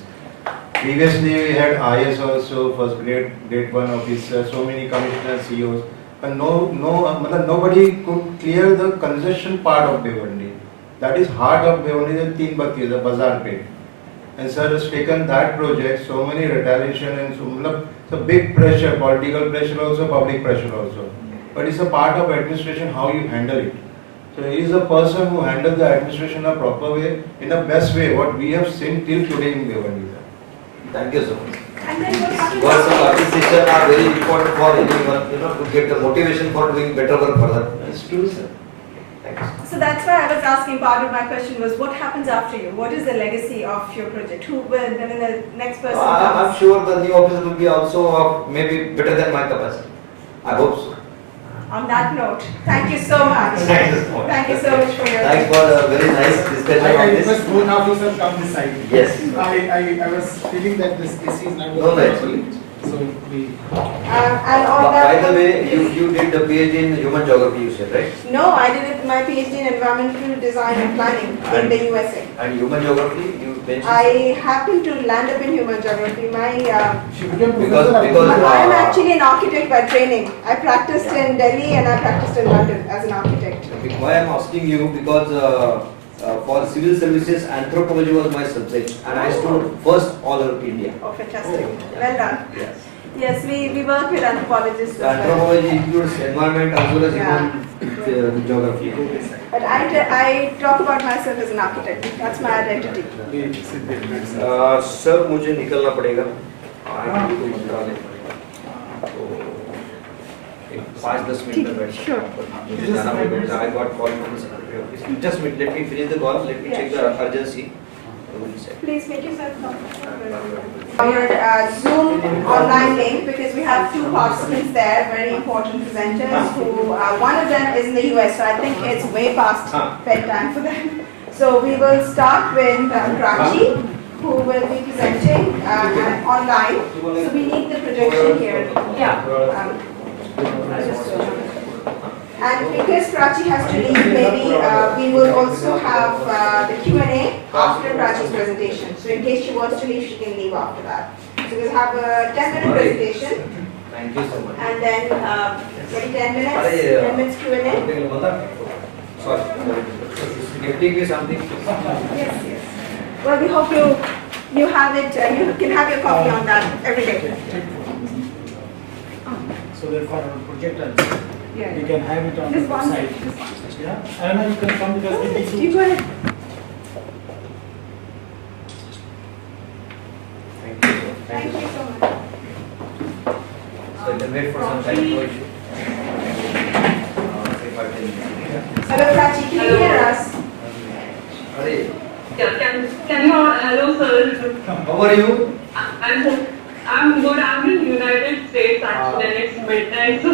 Previously we had IS also, first grade 1 officer, so many commissioners, CEOs, and nobody could clear the congestion part of Bhiwandi. That is heart of Bhiwandi, the Teen Batti, the Bazaar Pet. And sir has taken that project, so many retaliation and so big pressure, political pressure also, public pressure also. But it's a part of administration how you handle it. So he is a person who handles the administration in a proper way, in the best way, what we have seen till today in Bhiwandi. Thank you so much. And then what happens Words of after? appreciation are very important for anyone, to get the motivation for doing better work further. That's true, sir. Thank you. So that's why I was asking, part of my question was, what happens after you? What is the legacy of your project? Who will, then the next person I'm comes? sure the new officer will be also maybe better than my capacity. I hope so. On that note, thank you so much. Thank you so much. Thank you so much for your Thanks for a very nice discussion I on request this. both officers come this side. Yes. I was feeling that this AC is not No, working no, properly. So we. and on By that the way, you did the PhD in human geography, you said, right? No, I did my PhD in environmental design and planning in the USA. And human geography, you benches? I happen to land up in human geography. She became Because I am actually an architect by training. I practiced in Delhi and I practiced in London as an architect. Why I'm asking you, because for civil services, anthropology was my subject, and I stood first all over India. Oh, fantastic. Well done. Yes. Yes, we work with anthropologists as well. Anthropology includes environment as well as Yeah. human geography. But I talk about myself as an architect. That's my identity. Sir मुझे निकलना पड़ेगा मंत्रालय तो 5-10 minute में बैठ Sure. मुझे जाना पड़ेगा I got call from the secretary office just wait let me finish the call let me Yeah, check sure. the urgency. Please make yourself comfortable. Our Zoom online link, because we have two participants there, very important presenters who, one of them is in the US, so I think it's way past bedtime for them. So we will start with Prachi, who will be presenting online. So we need the projection here. I'll just and because Prachi has to leave, maybe we will also have the Q&A after Prachi's presentation. So in case she wants to leave, she can leave after that. So we'll have a 10-minute presentation. Thank you so much. And then maybe 10 minutes Q&A. Sorry. Gifting me something. Yes, yes. Well, we hope you have it. You can have your copy on that every day. So therefore our projector, Yeah. we can have it on Just the one side. second. Yeah, I know you can come because we need to. You go ahead. Thank you. Thank you so much. So I can wait for some time. No issue. Say 5-10 minutes. Hello, Prachi. Can you hear us? Hare. Yeah, can you, hello sir. How are you? I'm good. I'm in United States actually, and it's midnight, so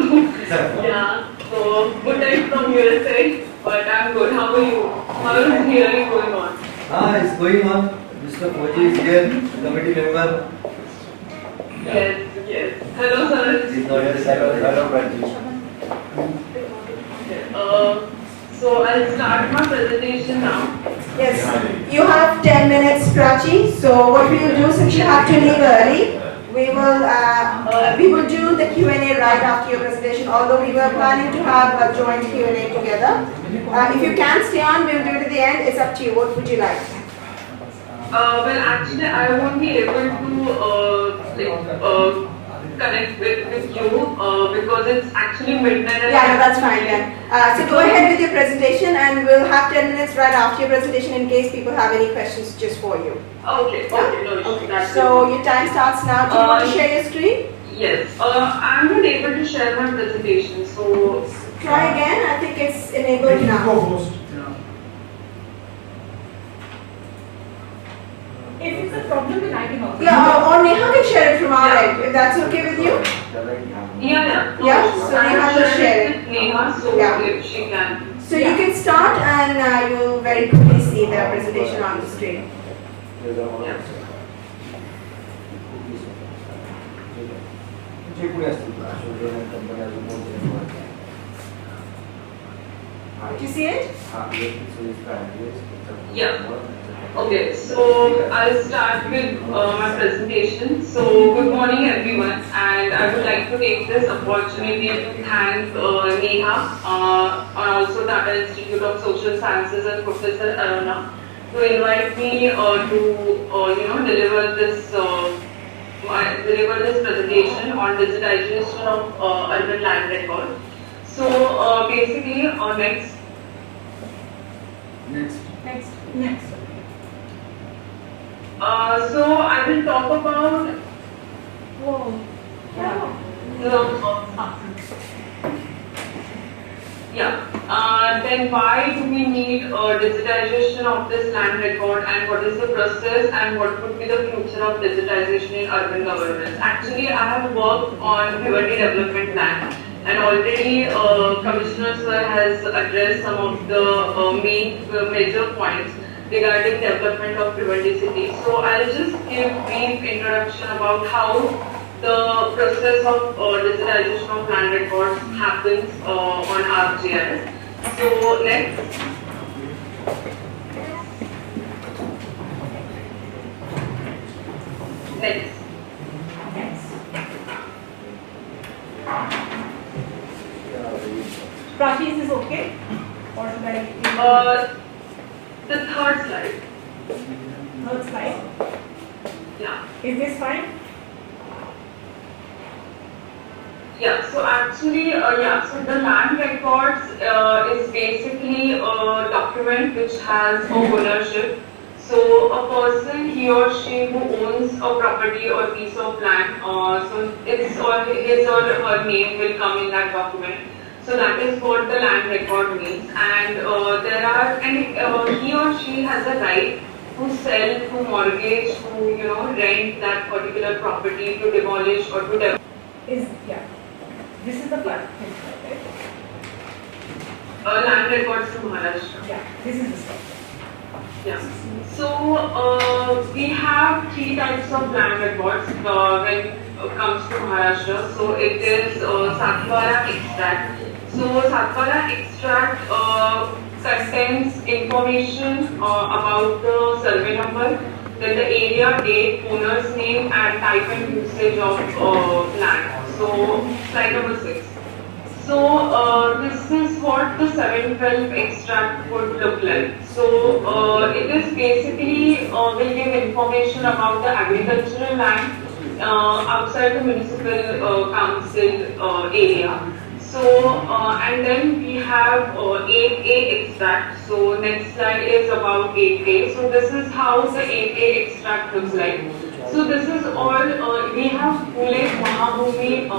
yeah. So good night from USA, but I'm good. How are you? How is hearing going on? It's going on. Mr. Fouzi is here, committee member. Yes, yes. Hello sir. He's not here. Hello, Prachi. So I'll start my presentation now. Yes. You have 10 minutes, Prachi. So what we will do, since you have to leave early, we will do the Q&A right after your presentation, although we were planning to have a joint Q&A together. If you can stay on, we'll do it at the end. It's up to you. What would you like? Well, actually, I won't be able to connect with you because it's actually midnight. And Yeah, no, that's fine then. So go ahead with your presentation, and we'll have 10 minutes right after your presentation in case people have any questions just for you. Okay, okay, no issue. Okay. That's So it. your time starts now. Do you want to share your screen? Yes, I'm not able to share my presentation, so Try again. I think it's enabled now. If it's a problem, then I can also. Yeah, or Neha can share it from our end, if that's okay with you. yeah. No Yeah, issue. so Neha will share it. with Neha, so Yeah. if she can. So you can start, and you'll very quickly see the presentation on the screen. Did you see it? Yeah. Okay, so I'll start with my presentation. So good morning everyone, and I would like to take this opportunity to thank Neha and also Tata Institute of Social Sciences and Professor Aruna to invite me to deliver this presentation on digitization of urban land record. So basically, Next. so I will talk about then why do we need digitization of this land record, and what is the process, and what would be the future of digitization in urban governance. Actually, I have worked on Bhiwandi development plan, and already Commissioner Sir has addressed some of the major points regarding development of Bhiwandi city. So I'll just give brief introduction about how the process of digitization of land records happens on ArcGIS. So next. Prachi, is this okay? Or should I? The third slide. Third slide. Yeah. Is this fine? Yeah, so actually, so the land records is basically a document which has ownership. So a person, he or she who owns a property or piece of land, so it's or his or her name will come in that document. So that is what the land record means. And he or she has a right to sell, to mortgage, to rent that particular property, to demolish or to develop. This is the part. Right? Land records to Maharashtra. Yeah, this is the stuff. Yeah. So we have three types of land records when it comes to Maharashtra. So it is Satvara extract. So Satvara extract contains information about the survey number, then the area, date, owner's name, and type and usage of land. So slide number 6. So this is what the 712 extract would look like. So it is basically will give information about the agricultural land outside the municipal council area. So and then we have 8A extract. So next slide is about 8A. So this is how the 8A extract looks like. So this is all, we have Pule Mahabhumi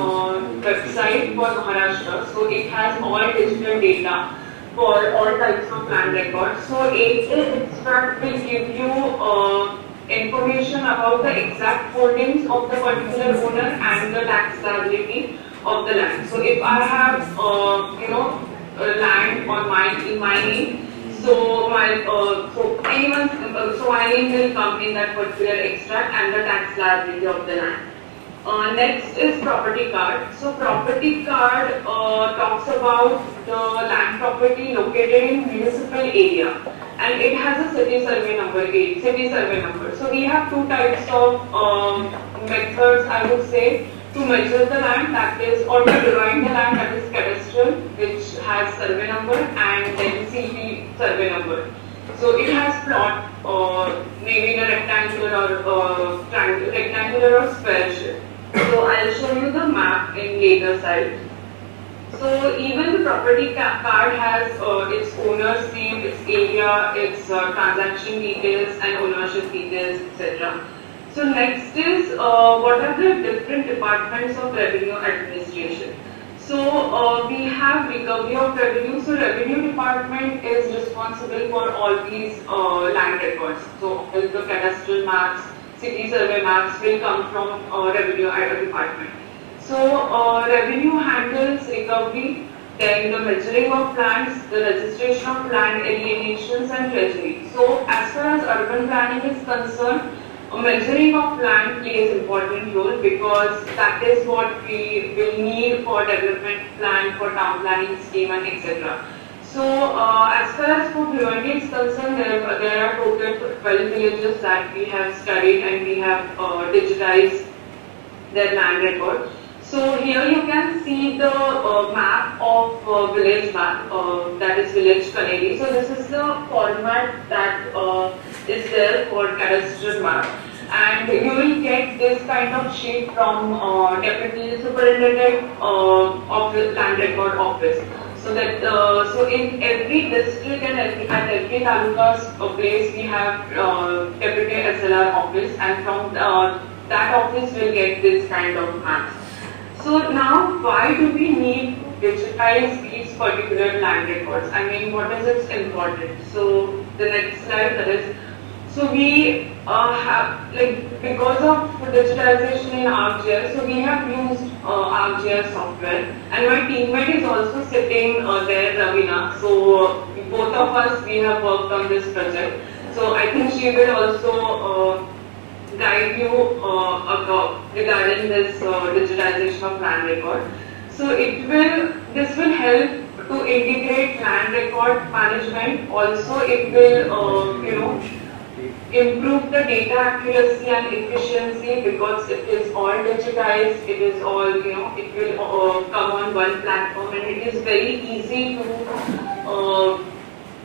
website for Maharashtra. So it has all digital data for all types of land records. So 8A extract will give you information about the exact holdings of the particular owner and the taxability of the land. So if I have, land on in my name, so my name will come in that particular extract and the tax liability of the land. Next is property card. So property card talks about the land property located in municipal area, and it has a city survey number. So we have two types of methods, I would say, to measure the land, that is, or to divide the land, that is cadastral, which has survey number, and then CT survey number. So it has plot, maybe in a rectangular or square shape. So I'll show you the map in later slide. So even the property card has its owner's name, its area, its transaction details and ownership details, etc. So next is what are the different departments of revenue administration. So we have recovery of revenue. So revenue department is responsible for all these land records. So all the cadastral maps, city survey maps will come from revenue department. So revenue handles recovery, then the measuring of lands, the registration of land alienations and treasury. So as far as urban planning is concerned, measuring of land plays important role because that is what we will need for development plan, for town planning scheme and etc. So as far as for Bhiwandi is concerned, there are total 12 villages that we have studied and we have digitized their land record. So here you can see the map of village map, that is village Kaneri. So this is the format that is there for cadastral map. And you will get this kind of sheet from Deputy Superintendent of the Land Record Office. So that so in every district and at every taluka's place we have Deputy SLR office, and from that office will get this kind of maps. So now, why do we need to digitize these particular land records? I mean, what is its importance? So the next slide, that is, so we have, because of digitalization in ArcGIS, so we have used ArcGIS software, and my teammate is also sitting there, Raveena. So both of us, we have worked on this project. So I think she will also guide you regarding this digitization of land record. So this will help to integrate land record management. Also, it will improve the data accuracy and efficiency because it is all digitized, it is all, it will come on one platform and it is very easy to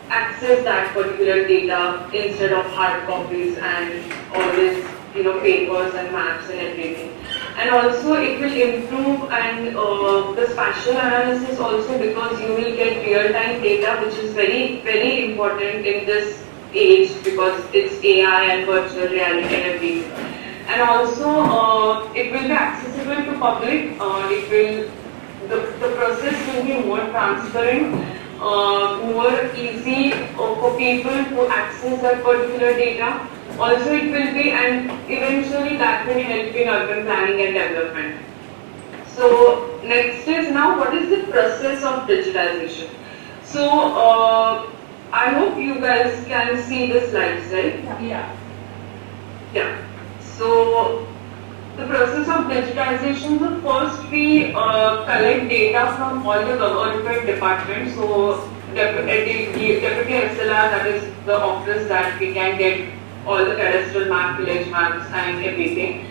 access that particular data instead of hard copies and all this, papers and maps and everything. And also it will improve and the spatial analysis also because you will get real-time data which is very, very important in this age because it's AI and virtual reality and everything. And also it will be accessible to public, the process will be more transparent, more easy for people to access that particular data. Also it will be, and eventually that will help in urban planning and development. So next is now what is the process of digitization? So I hope you guys can see the slides, right? Yeah. So the process of digitization, so first we collect data from all the government departments. So Deputy SLR, that is the office that we can get all the cadastral map, village maps and everything.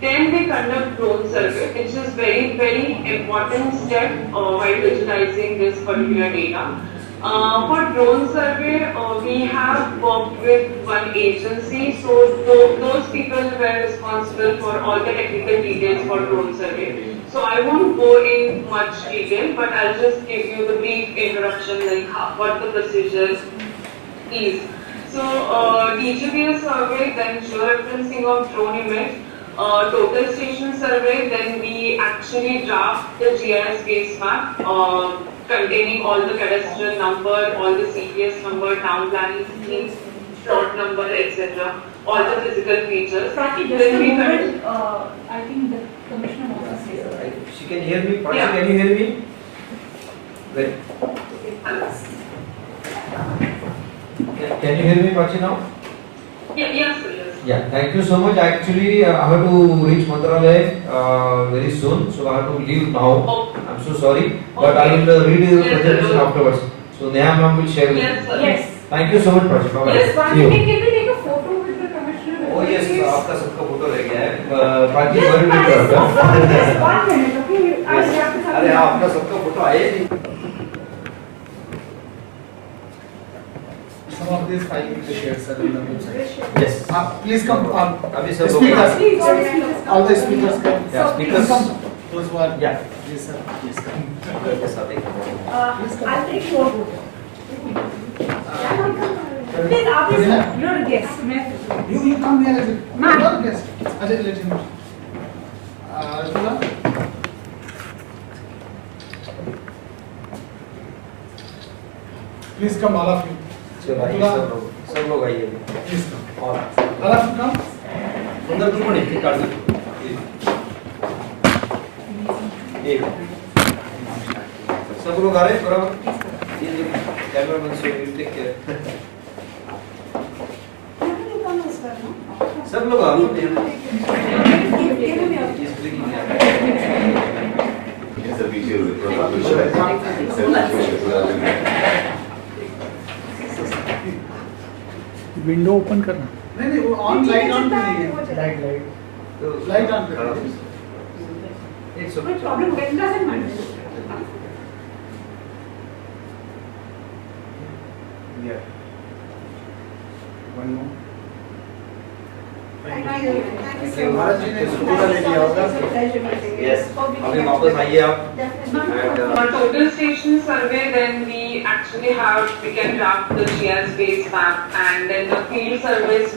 Then we conduct drone survey, which is very, very important step while digitizing this particular data. For drone survey, we have worked with one agency, so those people were responsible for all the technical details for drone survey. So I won't go in much detail, but I'll just give you the brief introduction, like what the procedure is. So DGPS survey, then georeferencing of drone image, total station survey, then we actually draft the GIS base map containing all the cadastral number, all the CPS number, town planning schemes, plot number, etc. All the physical features. Prachi, just a moment, I think the commissioner wants to say something. She can hear me. Prachi, can you hear me? Well. Can you hear me, Prachi, now? Yes. Yeah, thank you so much. Actually, I have to reach Mantralaya very soon, so I have to leave now. I'm so sorry, but I will read the presentation afterwards. So Neha ma'am will share with you. Yes. Thank you so much, Prachi. Bye bye. Yes, See Prachi, you. can we take a photo with the commissioner? Oh yes, आपका सबका photo रह गया है. Prachi, Just very good. just 1 minute, okay? अरे हाँ, आपका सबका photo आया ही नहीं. Some of these files will be shared, sir, in the website. Yes. Please come. अभी सब लोग. Speakers. All the speakers come. Yeah, speakers. Come. Those who are. Yeah. Yes, sir. Please come. Yes, sir. I'll take your photo. Please, you're a guest. You come here as a Ma'am. you're a guest. Ajay, let him. Raveena. Please come, all of you. चलो आइए सब लोग आइए. Please come. और All of you come. अंदर तो पड़े थे काट दो. एक. सब लोग आ रहे हैं बराबर. ये कैमरामैन से टेक केयर. सब लोग आ रहे विंडो ओपन करना. नहीं वो ऑन लाइट ऑन करिए. लाइट ऑन करिए. एक सब. Problem doesn't matter. Yeah. One more. Thank you. Thank you so Bharat much. ji ने पूरा ले लिया होगा. It's a pleasure meeting you. Yes. अभी वापस आइए आप. Definitely. And Total station survey, then we actually we can draft the GIS base map, and then the field surveys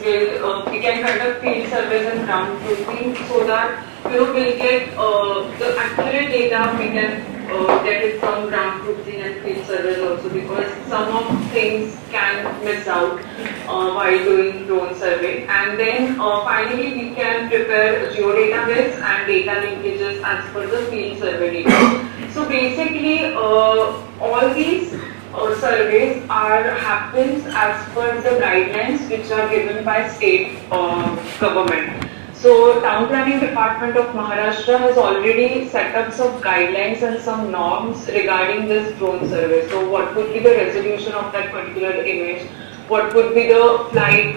we can conduct field surveys and ground truthing so that we'll get the accurate data. We can get it from ground truthing and field surveys also because some of things can miss out while doing drone survey. And then finally we can prepare geodatabase and data linkages as per the field survey data. So basically, all these surveys happens as per the guidelines which are given by state government. So Town Planning Department of Maharashtra has already set up some guidelines and some norms regarding this drone survey. So what would be the resolution of that particular image? what would be the flight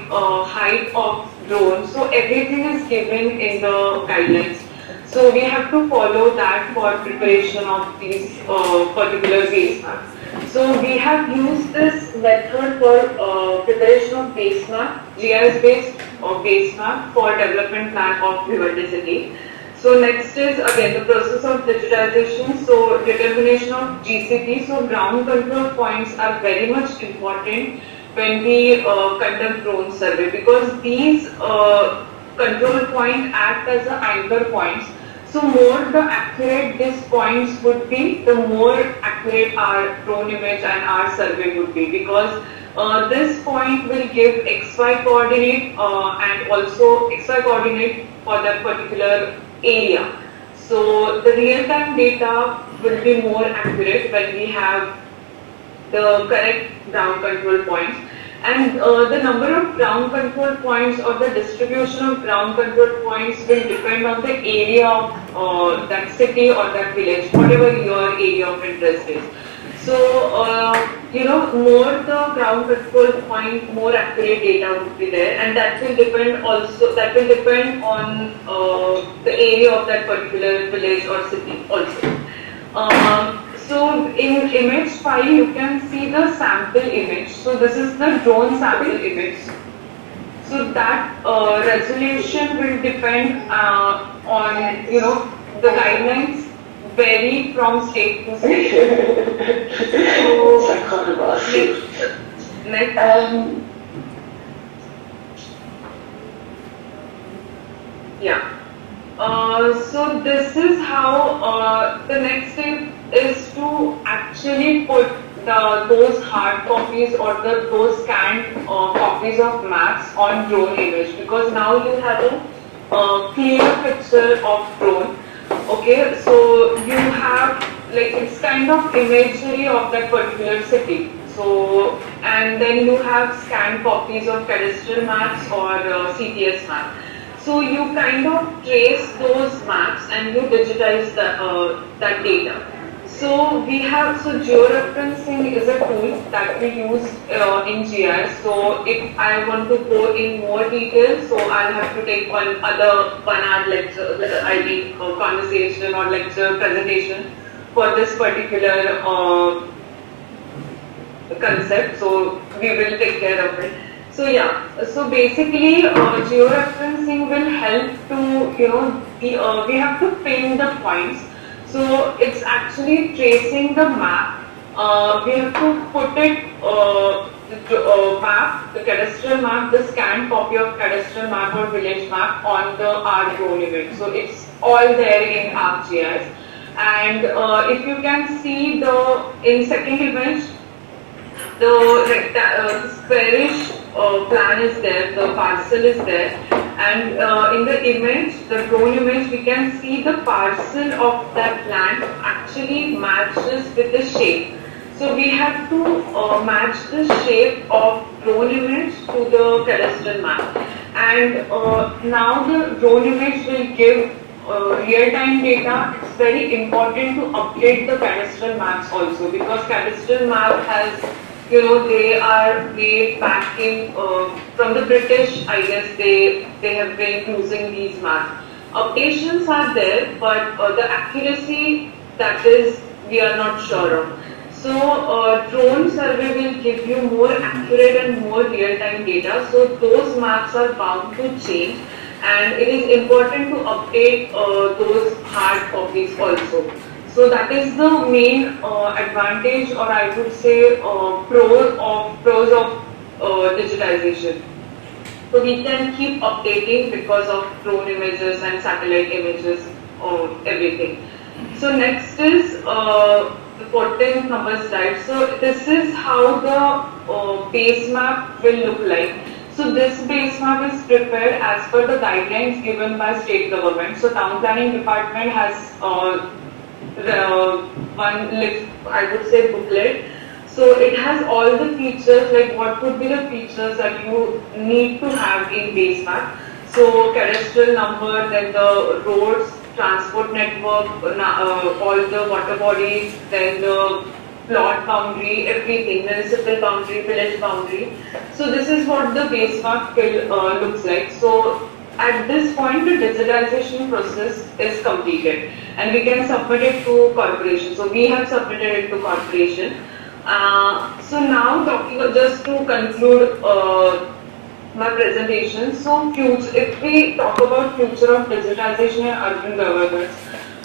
height of drone. So everything is given in the guidelines. So we have to follow that for preparation of these particular base maps. So we have used this method for preparation of base map, GIS based base map for development plan of Bhiwandi city. So next is again the process of digitization. So determination of GCP. So ground control points are very much important when we conduct drone survey, because these control point act as the anchor points. So more the accurate these points would be, the more accurate our drone image and our survey would be, because this point will give XY coordinate and also XY coordinate for that particular area. So the real-time data will be more accurate when we have the correct ground control points. And the number of ground control points or the distribution of ground control points will depend on the area of that city or that village, whatever your area of interest is. So, more the ground control point, more accurate data would be there, and that will depend also, that will depend on the area of that particular village or city also. So in image file you can see the sample image. So this is the drone sample image. So that resolution will depend on, the guidelines vary from state to state. So next. Yeah. So this is how the next step is to actually put those hard copies or those scanned copies of maps on drone image, because now you have a clear picture of drone. Okay, so you have it's kind of imagery of that particular city. So, and then you have scanned copies of cadastral maps or CTS map. So you kind of trace those maps and you digitize that data. So we have, georeferencing is a tool that we use in GIS. So if I want to go in more detail, so I'll have to take one hour lecture, conversation or lecture presentation for this particular concept. So we will take care of it. So yeah, so basically georeferencing will help to, we have to pin the points. So it's actually tracing the map. We have to put it, the cadastral map, the scanned copy of cadastral map or village map on the our drone image. So it's all there in ArcGIS. And if you can see in second image, the squarish plan is there, the parcel is there, and in the image, the drone image, we can see the parcel of that land actually matches with the shape. So we have to match the shape of drone image to the cadastral map. And now the drone image will give real-time data. It's very important to update the cadastral maps also, because cadastral map has, they are made back in from the British. I guess they have been using these maps. Updations are there, but the accuracy, that is, we are not sure of. So drone survey will give you more accurate and more real-time data. So those maps are bound to change, and it is important to update those hard copies also. So that is the main advantage, or I would say pros of digitization. So we can keep updating because of drone images and satellite images, everything. So next is the 14th number slide. So this is how the base map will look like. So this base map is prepared as per the guidelines given by state government. So town planning department has I would say booklet. So it has all the features, like what would be the features that you need to have in base map. So cadastral number, then the roads, transport network, all the water bodies, then the plot boundary, everything, municipal boundary, village boundary. So this is what the base mark fill looks like. So at this point, the digitization process is completed and we can submit it to corporation. So we have submitted it to corporation. So now talking just to conclude my presentation. So if we talk about future of digitization and urban governance,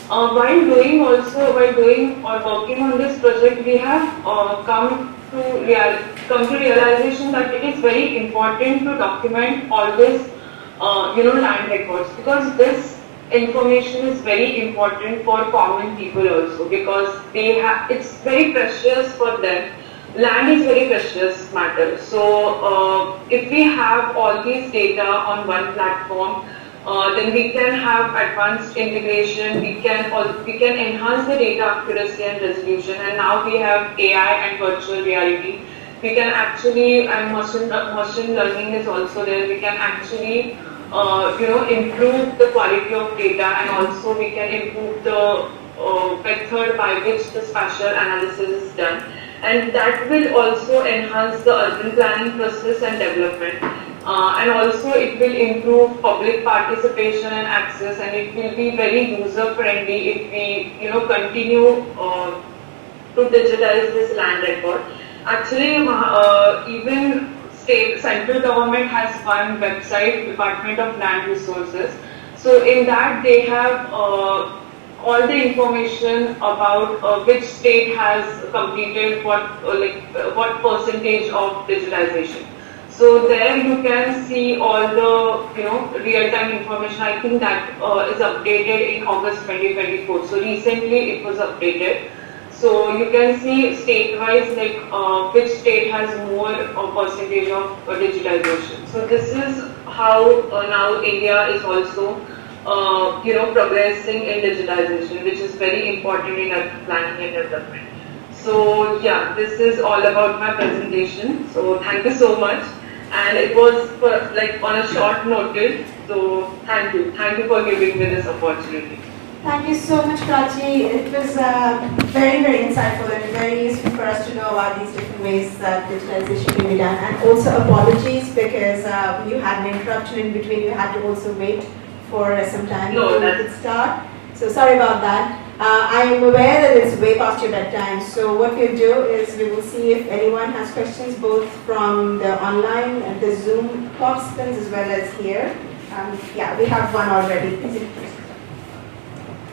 while doing or working on this project, we have come to realization that it is very important to document all this land records, because this information is very important for common people also, because it's very precious for them. Land is very precious matter. So if we have all these data on one platform, then we can have advanced integration. We can enhance the data accuracy and resolution. And now we have AI and virtual reality. We can actually, and machine learning is also there. We can actually improve the quality of data, and also we can improve the method by which the spatial analysis is done. And that will also enhance the urban planning process and development. And also it will improve public participation and access, and it will be very user friendly if we continue to digitize this land record. Actually, even central government has one website, Department of Land Resources. So in that they have all the information about which state has completed what percentage of digitization. So there you can see all the real-time information. I think that is updated in August 2024. So recently it was updated. So you can see state-wise which state has more percentage of digitization. So this is how now India is also progressing in digitization, which is very important in urban planning and development. So yeah, this is all about my presentation. So thank you so much. And it was on a short notice. So thank you for giving me this opportunity. Thank you so much, Prachi. It was very, very insightful and very useful for us to know about these different ways that digitalization can be done. And also apologies because you had an interruption in between. You had to also wait for some time before we could start. So sorry about that. I am aware that it's way past your bedtime. So what we'll do is we will see if anyone has questions both from the online and the Zoom participants as well as here. Yeah, we have one already. Please.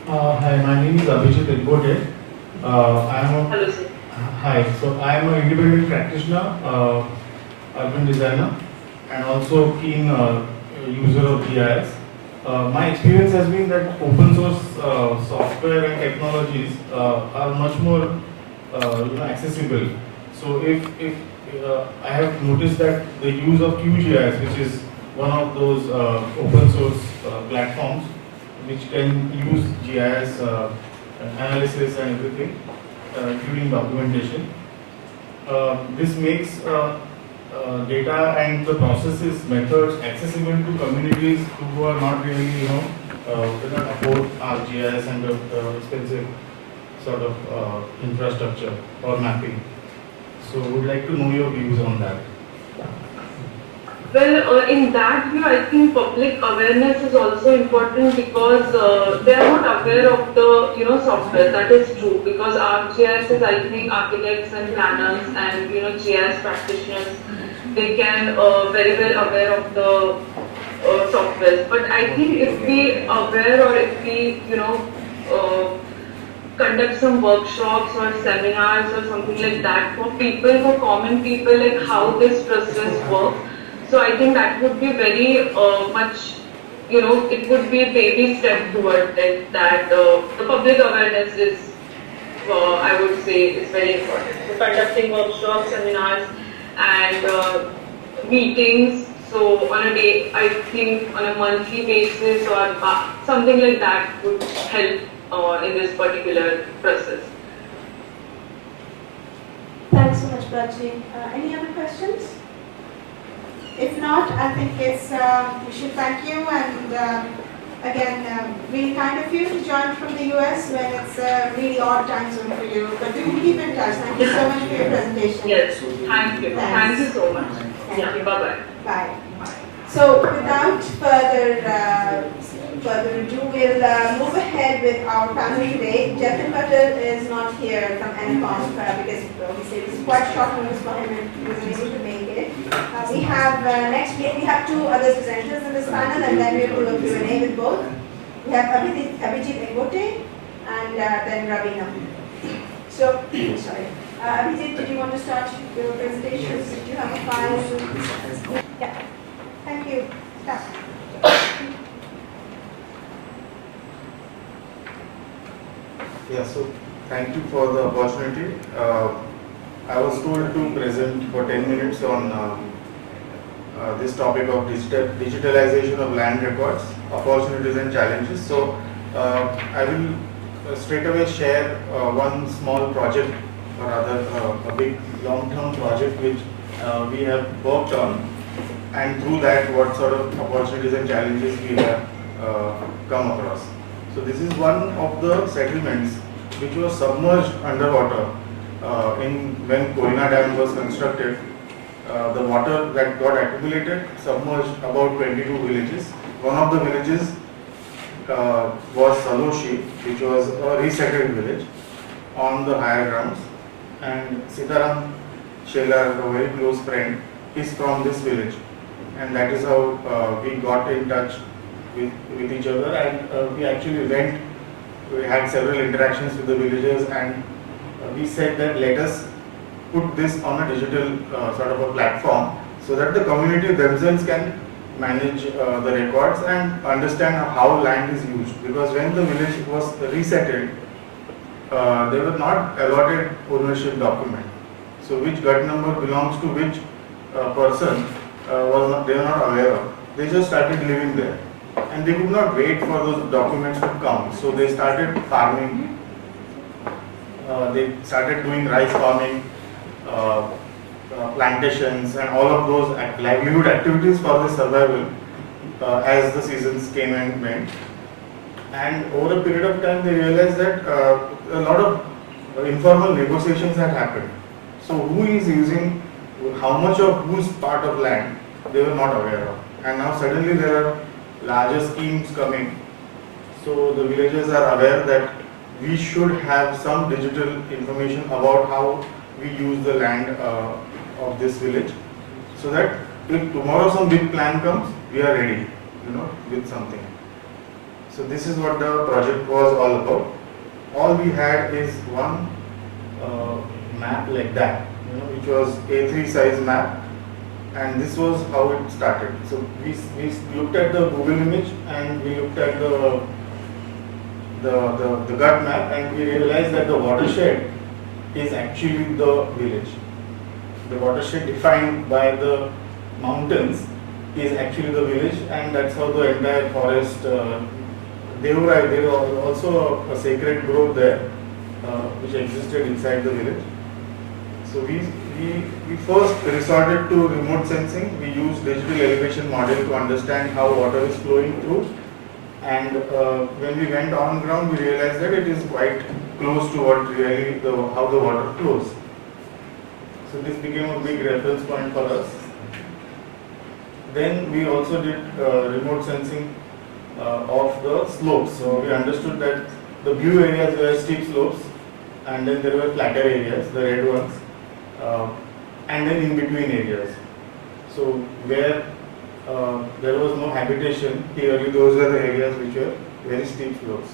Hi, my name is Abhijit Ekbote. Hello, sir. Hi, so I am an independent practitioner, urban designer, and also keen user of GIS. My experience has been that open source software and technologies are much more accessible. So if I have noticed that the use of QGIS, which is one of those open source platforms, which can use GIS analysis and everything during documentation. This makes data and the processes, methods accessible to communities who are not really, cannot afford ArcGIS and the expensive sort of infrastructure or mapping. So, would like to know your views on that. Well, in that view, I think public awareness is also important, because they are not aware of the software. That is true, because ArcGIS is, I think, architects and planners and GIS practitioners, they can very well aware of the softwares. But I think if we aware, or if we conduct some workshops or seminars or something like that for people, for common people, like how this process works. So I think that would be very much, it would be a baby step toward it, that the public awareness is, I would say, is very important. So conducting workshops, seminars, and meetings. So on a day, I think on a monthly basis or something like that would help in this particular process. Thanks so much, Prachi. Any other questions? If not, I think we should thank you and Again, we kind of you to join from the US when it's a really odd time zone for you, but we will keep in touch. Thank you so much for your presentation. Yes, thank you. Thanks. Thank you so much. Thank Yeah, you. bye-bye. Bye. So without further ado, we'll move ahead with our panel today. Jatin Patel is not here from NCOM because obviously it was quite short notice for him and he wasn't able to make it. We have next we have two other presenters in this panel and then we'll do a Q&A with both. We have Abhijit Ekbote and then Raveena. So, sorry. Abhijit, did you want to start your presentation? Did you have a file? Yeah. Thank you. Start. Yeah, so thank you for the opportunity. I was told to present for 10 minutes on this topic of digitalization of land records, opportunities and challenges. So I will straight away share one small project or rather a big long-term project which we have worked on, and through that what sort of opportunities and challenges we have come across. So this is one of the settlements which was submerged underwater when Koina Dam was constructed. The water that got accumulated submerged about 22 villages. One of the villages was Saloshi, which was a resettled village on the higher grounds, and Sitaram Shelar, a very close friend, is from this village, and that is how we got in touch with each other, and we actually we had several interactions with the villagers, and we said that let us put this on a digital sort of a platform so that the community themselves can manage the records and understand how land is used, because when the village was resettled, they were not allotted ownership document. So which gut number belongs to which person they were not aware of. They just started living there, and they could not wait for those documents to come. So they started farming. They started doing rice farming, plantations, and all of those livelihood activities for the survival as the seasons came and went. And over a period of time, they realized that a lot of informal negotiations had happened. So who is using how much of whose part of land they were not aware of. And now suddenly there are larger schemes coming. So the villagers are aware that we should have some digital information about how we use the land of this village, so that if tomorrow some big plan comes, we are ready, with something. So this is what the project was all about. All we had is one map like that, which was A3 size map, and this was how it started. So we looked at the Google image and we looked at the gut map, and we realized that the watershed is actually the village. The watershed defined by the mountains is actually the village, and that's how the entire forest. There was also a sacred grove there, which existed inside the village. So we first resorted to remote sensing. We used digital elevation model to understand how water is flowing through. And when we went on ground, we realized that it is quite close to what really how the water flows. So this became a big reference point for us. Then we also did remote sensing of the slopes. So we understood that the blue areas were steep slopes, and then there were flatter areas, the red ones, and then in between areas. So where there was no habitation, clearly those were the areas which were very steep slopes.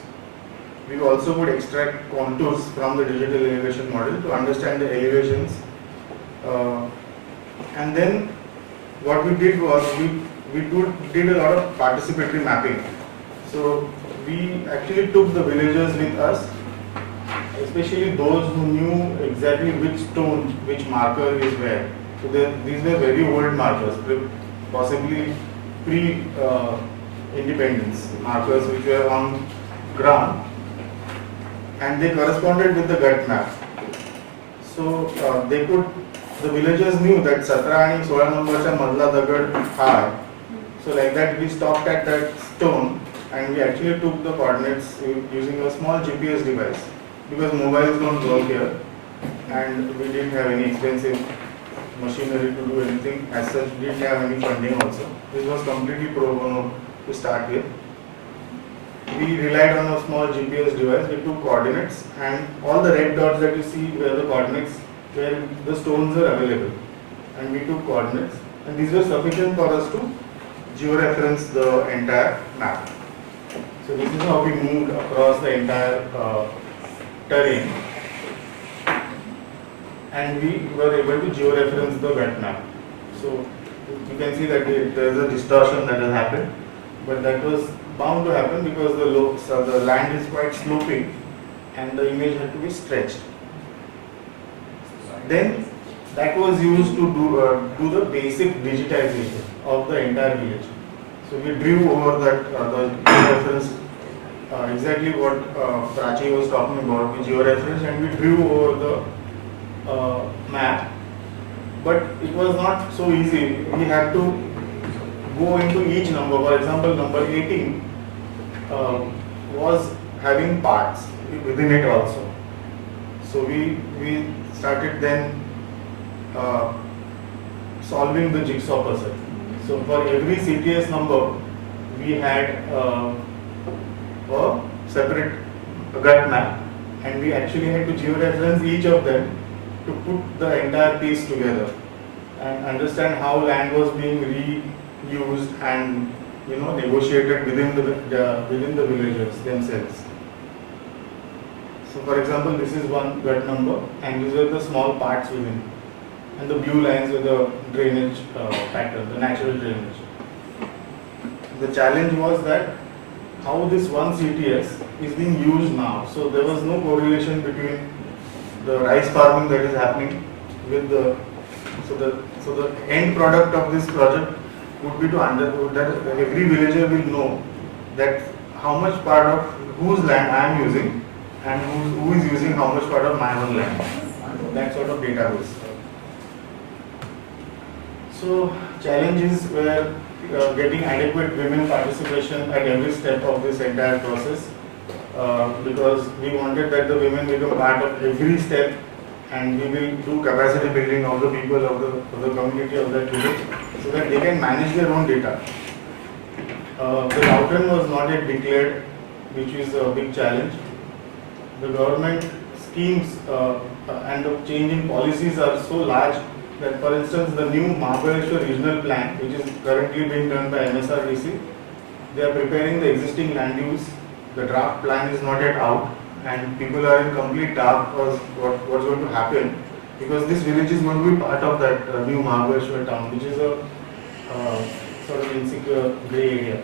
We also could extract contours from the digital elevation model to understand the elevations. And then what we did was we did a lot of participatory mapping. So we actually took the villagers with us, especially those who knew exactly which stone, which marker is where. So these were very old markers, possibly pre-independence markers which were on ground, and they corresponded with the gut map. So the villagers knew that 17 and 16 numberचा मधला दगड हा. So like that we stopped at that stone and we actually took the coordinates using a small GPS device because mobiles don't work here and we didn't have any expensive machinery to do anything. As such, we didn't have any funding also. This was completely pro bono to start with. We relied on a small GPS device. We took coordinates and all the red dots that you see were the coordinates where the stones are available. And we took coordinates and these were sufficient for us to georeference the entire map. So this is how we moved across the entire terrain and we were able to georeference the wet map. So you can see that there is a distortion that has happened, but that was bound to happen because the land is quite sloping and the image had to be stretched. Then that was used to do the basic digitization of the entire village. So we drew over that the georeference, exactly what Prachi was talking about, we georeference and we drew over the map. But it was not so easy. We had to go into each number. For example, number 18 was having parts within it also. So we started then solving the jigsaw puzzle. So for every CTS number, we had a separate gut map, and we actually had to georeference each of them to put the entire piece together and understand how land was being reused and negotiated within the villagers themselves. So for example, this is one gut number, and these are the small parts within, and the blue lines are the drainage pattern, the natural drainage. The challenge was that how this one CTS is being used now. So there was no correlation between the rice farming that is happening with the so the end product of this project would be that every villager will know that how much part of whose land I am using and who is using how much part of my own land. That sort of database. So challenges were getting adequate women participation at every step of this entire process because we wanted that the women become part of every step, and we will do capacity building of the people of the community of that village so that they can manage their own data. The Roughton was not yet declared, which is a big challenge. The government schemes and the change in policies are so large that, for instance, the new Mahabaleshwar regional plan, which is currently being done by MSRDC, they are preparing the existing land use. The draft plan is not yet out, and people are in complete dark because what's going to happen, because this village is going to be part of that new Mahabaleshwar town, which is a sort of insecure grey area.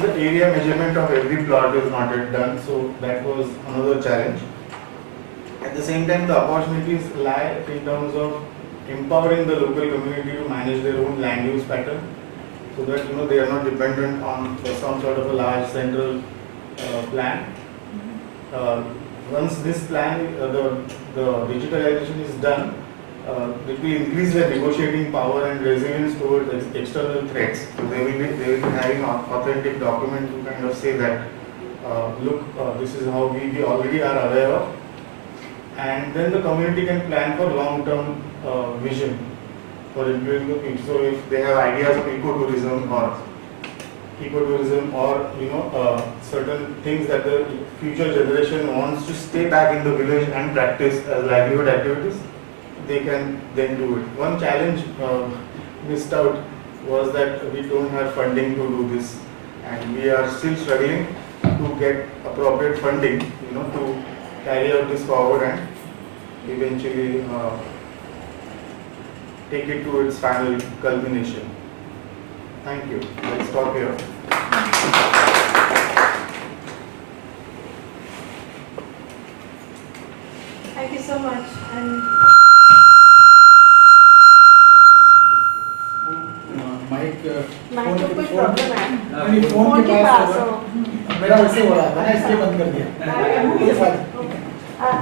The area measurement of every plot is not yet done, so that was another challenge. At the same time, the opportunities lie in terms of empowering the local community to manage their own land use pattern, so that they are not dependent on some sort of a large central plan. Once this plan, the digitalization is done, it will increase their negotiating power and resilience towards external threats. So they will be having authentic documents to kind of say that, look, this is how we already are aware of. And then the community can plan for long-term vision for improving the people. So if they have ideas of ecotourism or certain things that the future generation wants to stay back in the village and practice as livelihood activities, they can then do it. One challenge missed out was that we don't have funding to do this, and we are still struggling to get appropriate funding, to carry out this forward and eventually take it to its final culmination. Thank you. Let's stop here. Thank you so much. And mic तो कुछ problem है नहीं, phone के पास मेरा वैसे हो रहा था ना, इसलिए बंद कर दिया।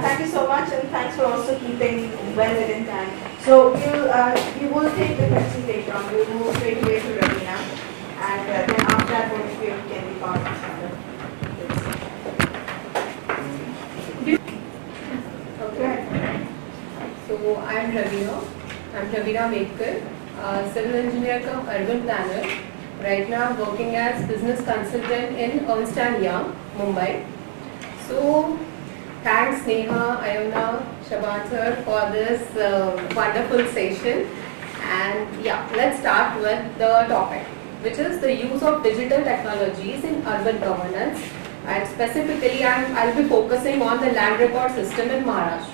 Thank you so much, and thanks for also keeping well within time. So we will take the questions later on. We will move straight away to Raveena. and then after that what if we can be part of Okay. So I'm Raveena Metkar, civil engineer cum urban planner. Right now I'm working as business consultant in Ernst & Young, Mumbai. So thanks Neha, Ayona, Shaban sir for this wonderful session. And yeah, let's start with the topic, which is the use of digital technologies in urban governance. And specifically, I'll be focusing on the land record system in Maharashtra.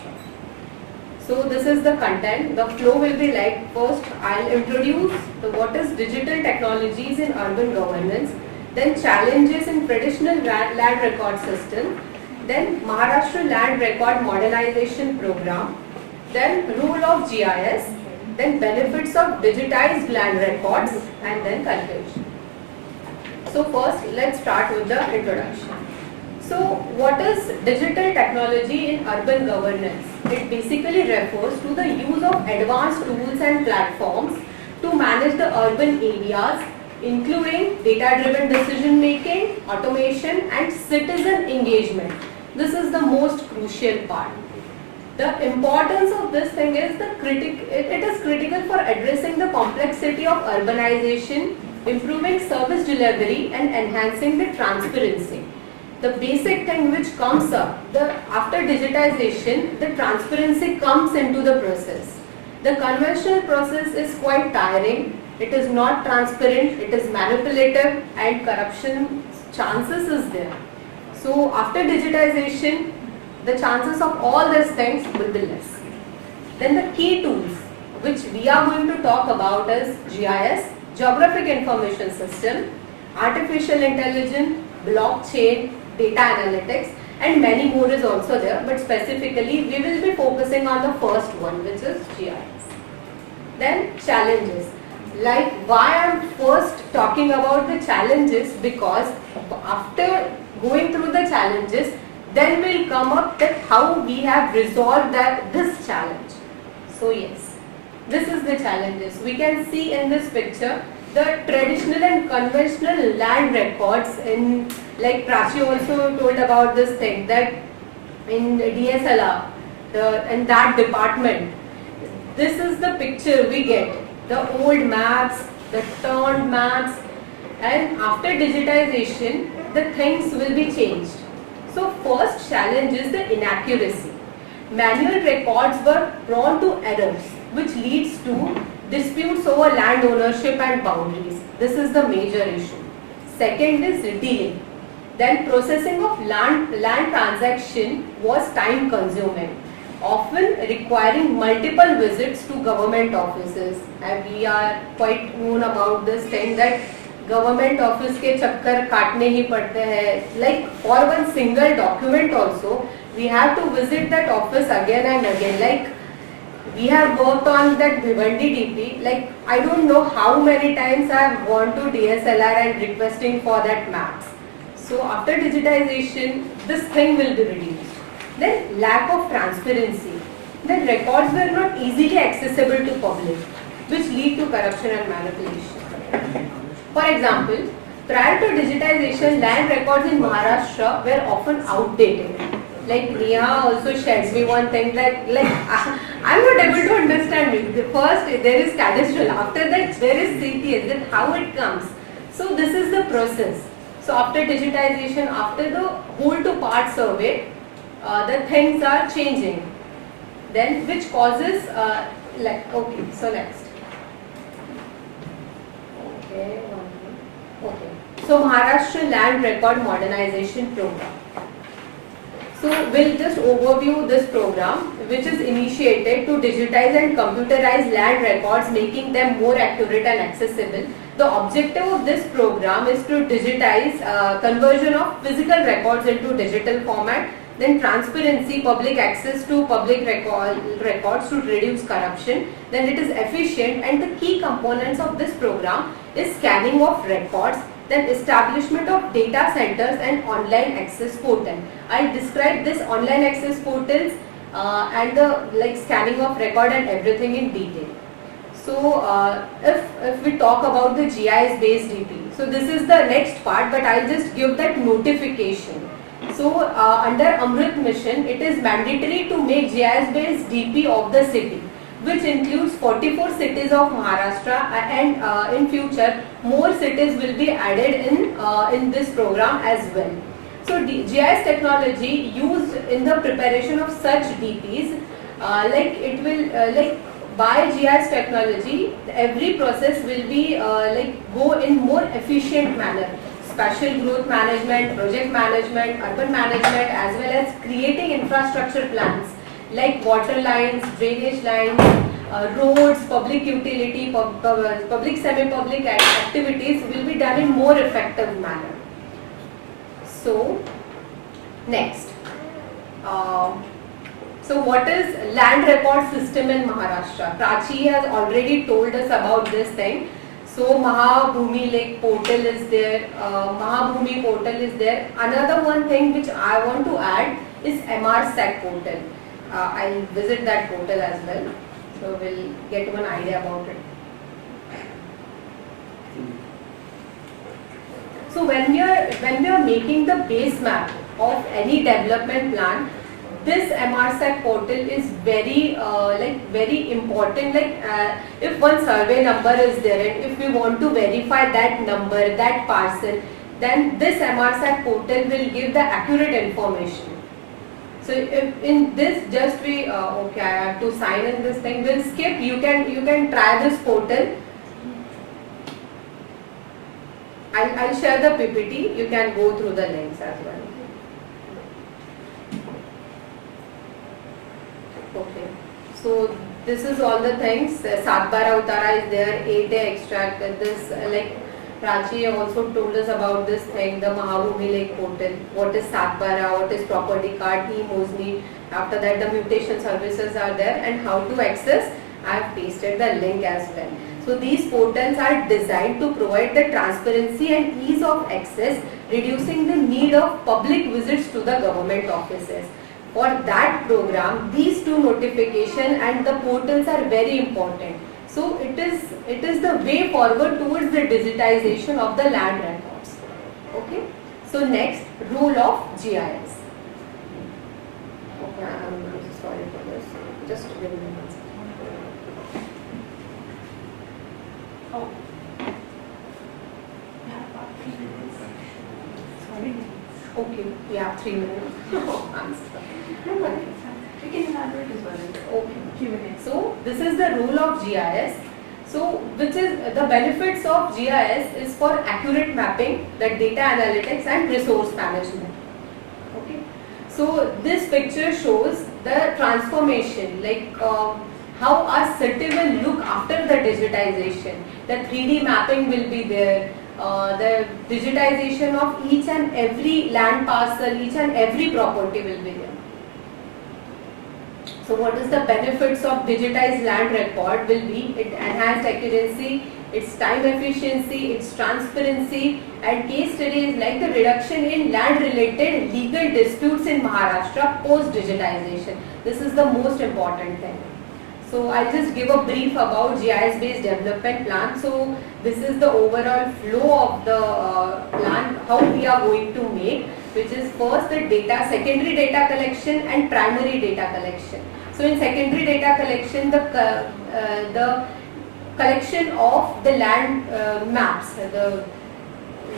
So this is the content. The flow will be like, first I'll introduce what is digital technologies in urban governance, then challenges in traditional land record system, then Maharashtra land record modernization program, then role of GIS, then benefits of digitized land records, and then conclusion. So first let's start with the introduction. So what is digital technology in urban governance? It basically refers to the use of advanced tools and platforms to manage the urban areas, including data-driven decision making, automation and citizen engagement. This is the most crucial part. The importance of this thing is it is critical for addressing the complexity of urbanization, improving service delivery and enhancing the transparency. The basic thing which comes up, after digitization, the transparency comes into the process. The conventional process is quite tiring, it is not transparent, it is manipulative and corruption chances is there. So after digitization, the chances of all these things will be less. Then the key tools which we are going to talk about is GIS, Geographic Information System, Artificial Intelligence, Blockchain, Data Analytics and many more is also there, but specifically we will be focusing on the first one, which is GIS. Then challenges. Like why I am first talking about the challenges, because after going through the challenges, then we'll come up with how we have resolved this challenge. So yes, this is the challenges. We can see in this picture the traditional and conventional land records in, like Prachi also told about this thing, that in DSLR, in that department, this is the picture we get, the old maps, the turned maps, and after digitization, the things will be changed. So first challenge is the inaccuracy. Manual records were prone to errors, which leads to disputes over land ownership and boundaries. This is the major issue. Second is delay. Then processing of land transaction was time consuming, often requiring multiple visits to government offices. And we are quite known about this thing that government office के चक्कर काटने ही पड़ते हैं. Like for one single document also, we have to visit that office again and again. Like we have worked on that Bhiwandi-DP. Like I don't know how many times I have gone to DSLR and requesting for that maps. So after digitization, this thing will be reduced. Then lack of transparency. Then records were not easily accessible to public, which lead to corruption and manipulation. For example, prior to digitization, land records in Maharashtra were often outdated. Like Neha also shares me one thing that I'm not able to understand it. First there is cadastral, after that there is CTS, then how it comes. So this is the process. So after digitization, after the whole to part survey, the things are changing. Then which causes, okay, so next. Okay. So Maharashtra Land Record Modernization Program. So we'll just overview this program, which is initiated to digitize and computerize land records, making them more accurate and accessible. The objective of this program is to digitize conversion of physical records into digital format, then transparency, public access to public records to reduce corruption. Then it is efficient, and the key components of this program is scanning of records, then establishment of data centers and online access portal. I'll describe this online access portals and the scanning of record and everything in detail. So if we talk about the GIS based DP, so this is the next part, but I'll just give that notification. So under Amrit Mission, it is mandatory to make GIS based DP of the city, which includes 44 cities of Maharashtra, and in future more cities will be added in this program as well. So GIS technology used in the preparation of such DPs, like it will like by GIS technology, every process will be like go in more efficient manner. Spatial growth management, project management, urban management, as well as creating infrastructure plans like water lines, drainage lines, roads, public utility, public semi-public activities will be done in more effective manner. So, next. So what is land record system in Maharashtra? Prachi has already told us about this thing. So Mahabhumi Lake portal is there, Mahabhumi portal is there. Another one thing which I want to add is MRSAC portal. I'll visit that portal as well. So we'll get one idea about it. So when we are making the base map of any development plan, this MRSAC portal is very very important. If one survey number is there and if we want to verify that number, that parcel, then this MRSAC portal will give the accurate information. So if in this just we okay, I have to sign in this thing. We'll skip. You can try this portal. I'll share the PPT. You can go through the links as well. Okay, so this is all the things. Satbara Uttara is there, 8-day extract. This like Prachi also told us about this thing, the Mahabhumi Lake portal. What is Satbara? What is property card? E-Mosley. After that, the mutation services are there, and how to access. I have pasted the link as well. So these portals are designed to provide the transparency and ease of access, reducing the need of public visits to the government offices. For that program, these two notification and the portals are very important. So it is the way forward towards the digitization of the land records. Okay. So next, role of GIS. Okay, I'm sorry for this. Just give me 1 second. Oh. Sorry. Okay, we have 3 minutes. I'm sorry. No worries. We can elaborate as well. Okay. Q&A. So this is the role of GIS. So which is the benefits of GIS is for accurate mapping, the data analytics and resource management. Okay. So this picture shows the transformation, like how our city will look after the digitization. The 3D mapping will be there. The digitization of each and every land parcel, each and every property will be there. So what is the benefits of digitized land record will be it enhanced accuracy, its time efficiency, its transparency, and case studies like the reduction in land related legal disputes in Maharashtra post digitization. This is the most important thing. So I'll just give a brief about GIS based development plan. So this is the overall flow of the plan, how we are going to make, which is first the data, secondary data collection and primary data collection. So in secondary data collection, the collection of the land maps, the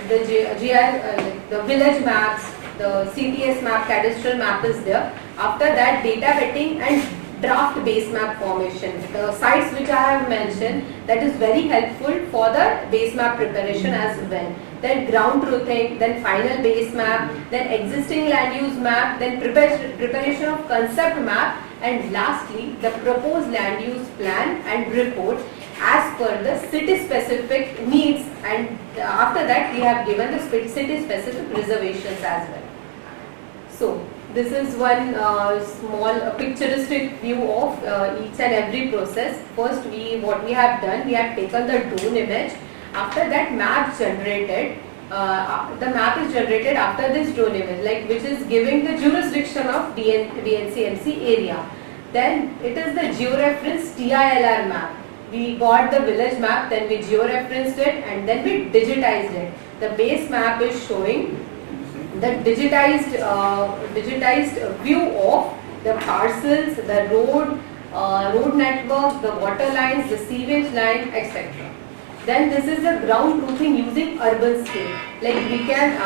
village maps, the CTS map, cadastral map is there. After that, data vetting and draft base map formation. The sites which I have mentioned, that is very helpful for the base map preparation as well. Then ground truthing, then final base map, then existing land use map, then preparation of concept map, and lastly the proposed land use plan and report as per the city specific needs, and after that we have given the city specific reservations as well. So this is one small picturesque view of each and every process. First, what we have done, we have taken the drone image. After that, map generated. The map is generated after this drone image, like which is giving the jurisdiction of DNCMC area. Then it is the georeference TILR map. We got the village map, then we geo-referenced it, and then we digitized it. The base map is showing the digitized view of the parcels, the road network, the water lines, the sewage line, etc. Then this is the ground truthing using urban scale. Like we can,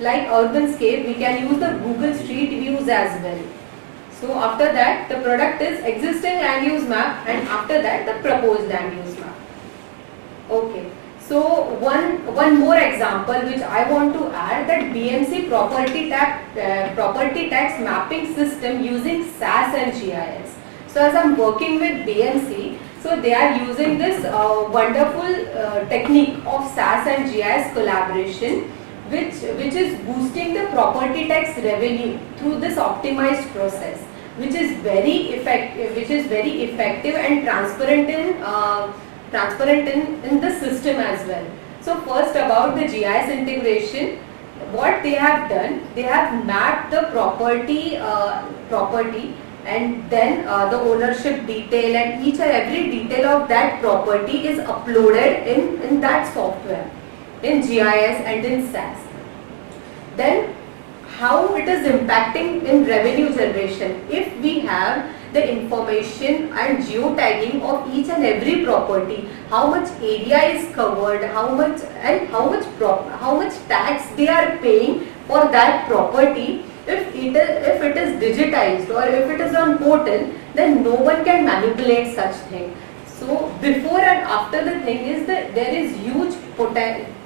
like urban scale, we can use the Google Street Views as well. So after that, the product is existing land use map, and after that, the proposed land use map. Okay. So one more example which I want to add, that BMC property tax mapping system using SAS and GIS. So as I'm working with BMC, so they are using this wonderful technique of SAS and GIS collaboration, which is boosting the property tax revenue through this optimized process, which is very effective and transparent in the system as well. So first, about the GIS integration, what they have done, they have mapped the property and then the ownership detail, and each and every detail of that property is uploaded in that software, in GIS and in SAS. Then how it is impacting in revenue generation. If we have the information and geotagging of each and every property, how much area is covered, how much tax they are paying for that property, if it is digitized or if it is on portal, then no one can manipulate such thing. So before and after the thing is that there is huge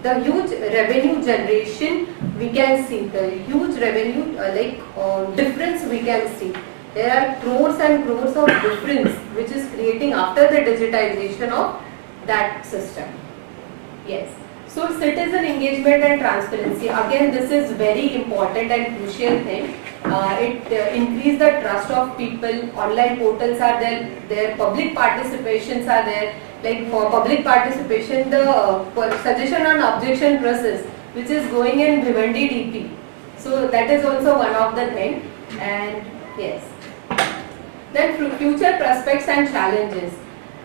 revenue generation we can see, the huge revenue difference we can see. There are crores and crores of difference which is creating after the digitization of that system. Yes. So citizen engagement and transparency, again this is very important and crucial thing. It increase the trust of people. Online portals are there, their public participations are there. Like for public participation, the suggestion and objection process which is going in Bhiwandi-DP. So that is also one of the thing. And yes. Then future prospects and challenges.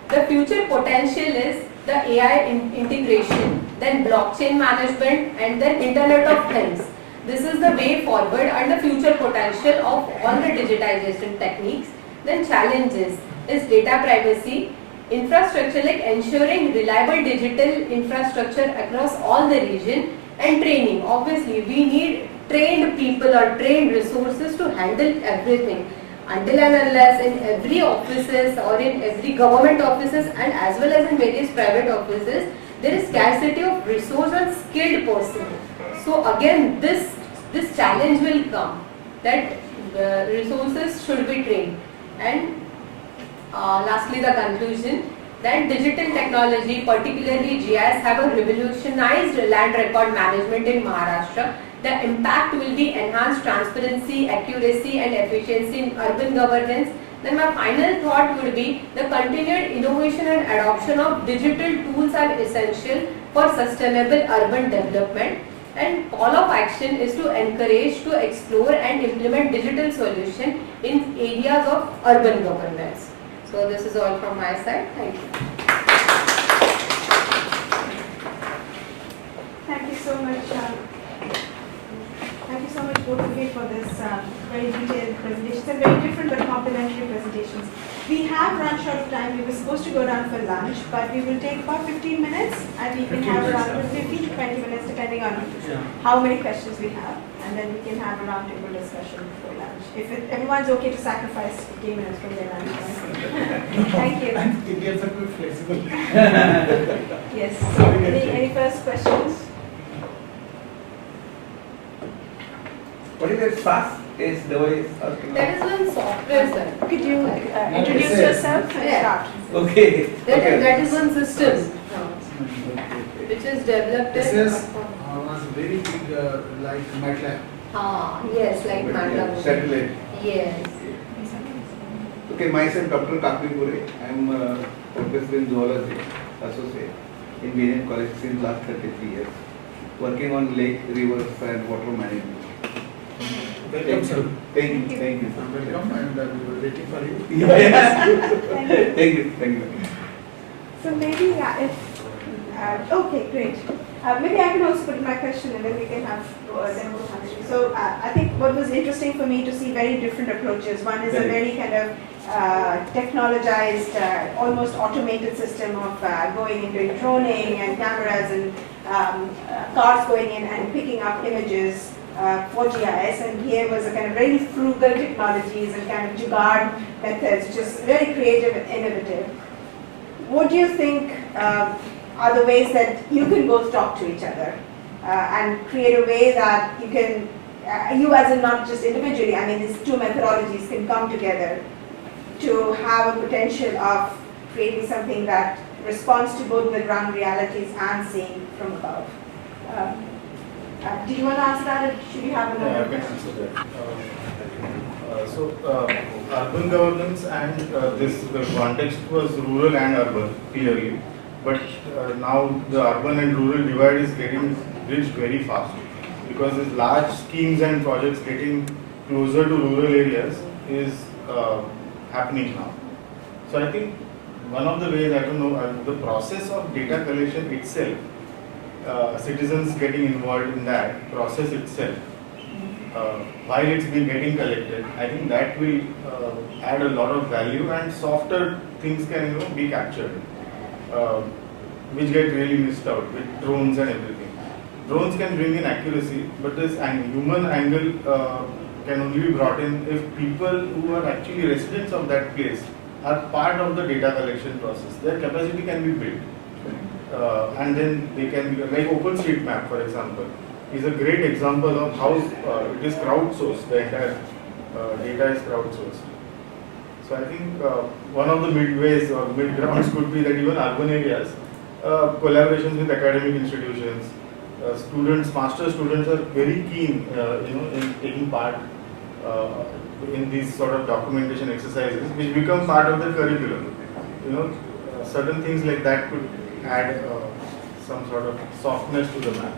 The future potential is the AI integration, then blockchain management, and then Internet of Things. This is the way forward and the future potential of all the digitization techniques. Then challenges is data privacy, infrastructure like ensuring reliable digital infrastructure across all the region, and training. Obviously, we need trained people or trained resources to handle everything. Until and unless in every offices or in every government offices and as well as in various private offices, there is scarcity of resource and skilled person. So again, this challenge will come, that resources should be trained. And lastly, the conclusion, that digital technology, particularly GIS, have a revolutionized land record management in Maharashtra. The impact will be enhanced transparency, accuracy and efficiency in urban governance. Then my final thought would be the continued innovation and adoption of digital tools are essential for sustainable urban development. And call of action is to encourage to explore and implement digital solutions in areas of urban governance. So this is all from my side. Thank you. Thank you so much. Thank you so much both of you for this very detailed presentations and very different but complementary presentations. We have run short of time. We were supposed to go down for lunch, but we will take about 15 minutes and we can have around 15 to 20 minutes depending on how many questions we have, and then we can have a roundtable discussion before lunch. If everyone's okay to sacrifice 15 minutes from their lunch. Thank you. Indians are very flexible. Yes. So any first questions? What is that SAS? Is the way That is one software, sir. Could you introduce yourself and start? Okay. That is one system which is developed This in. was very big, like MATLAB. Yes, like MATLAB. Satellite. Yes. Okay, myself Dr. Kakavipure. I am a professor in zoology, associate in Bhiwandi College since last 33 years, working on lake, rivers and water management. Welcome, sir. Thank you. Welcome, and we were waiting for you. Yes. Thank you. So maybe, okay, great. Maybe I can also put in my question and then we can have them both answer. So I think what was interesting for me to see very different approaches. One is a very kind of technologized, almost automated system of going and doing droning and cameras and cars going in and picking up images for GIS, and here was a kind of very frugal technologies and kind of jugaad methods, which is very creative and innovative. What do you think are the ways that you can both talk to each other and create a way that you can, you as in not just individually, I mean these two methodologies can come together to have a potential of creating something that responds to both the ground realities and seeing from above. Did you want to answer that, or should you have another? Yeah, I can answer that. Urban governance and the context was rural and urban clearly, but now the urban and rural divide is getting bridged very fast because these large schemes and projects getting closer to rural areas is happening now. So I think one of the ways, I don't know, the process of data collection itself, citizens getting involved in that process itself, while it's been getting collected, I think that will add a lot of value and softer things can be captured, which get really missed out with drones and everything. Drones can bring in accuracy, but this human angle can only be brought in if people who are actually residents of that place are part of the data collection process. Their capacity can be built. And then they can be, like OpenStreetMap for example, is a great example of how it is crowdsourced, the entire data is crowdsourced. So I think one of the midways or mid-grounds could be that even urban areas, collaborations with academic institutions, master students are very keen in taking part in these sort of documentation exercises which become part of the curriculum. Certain things like that could add some sort of softness to the map.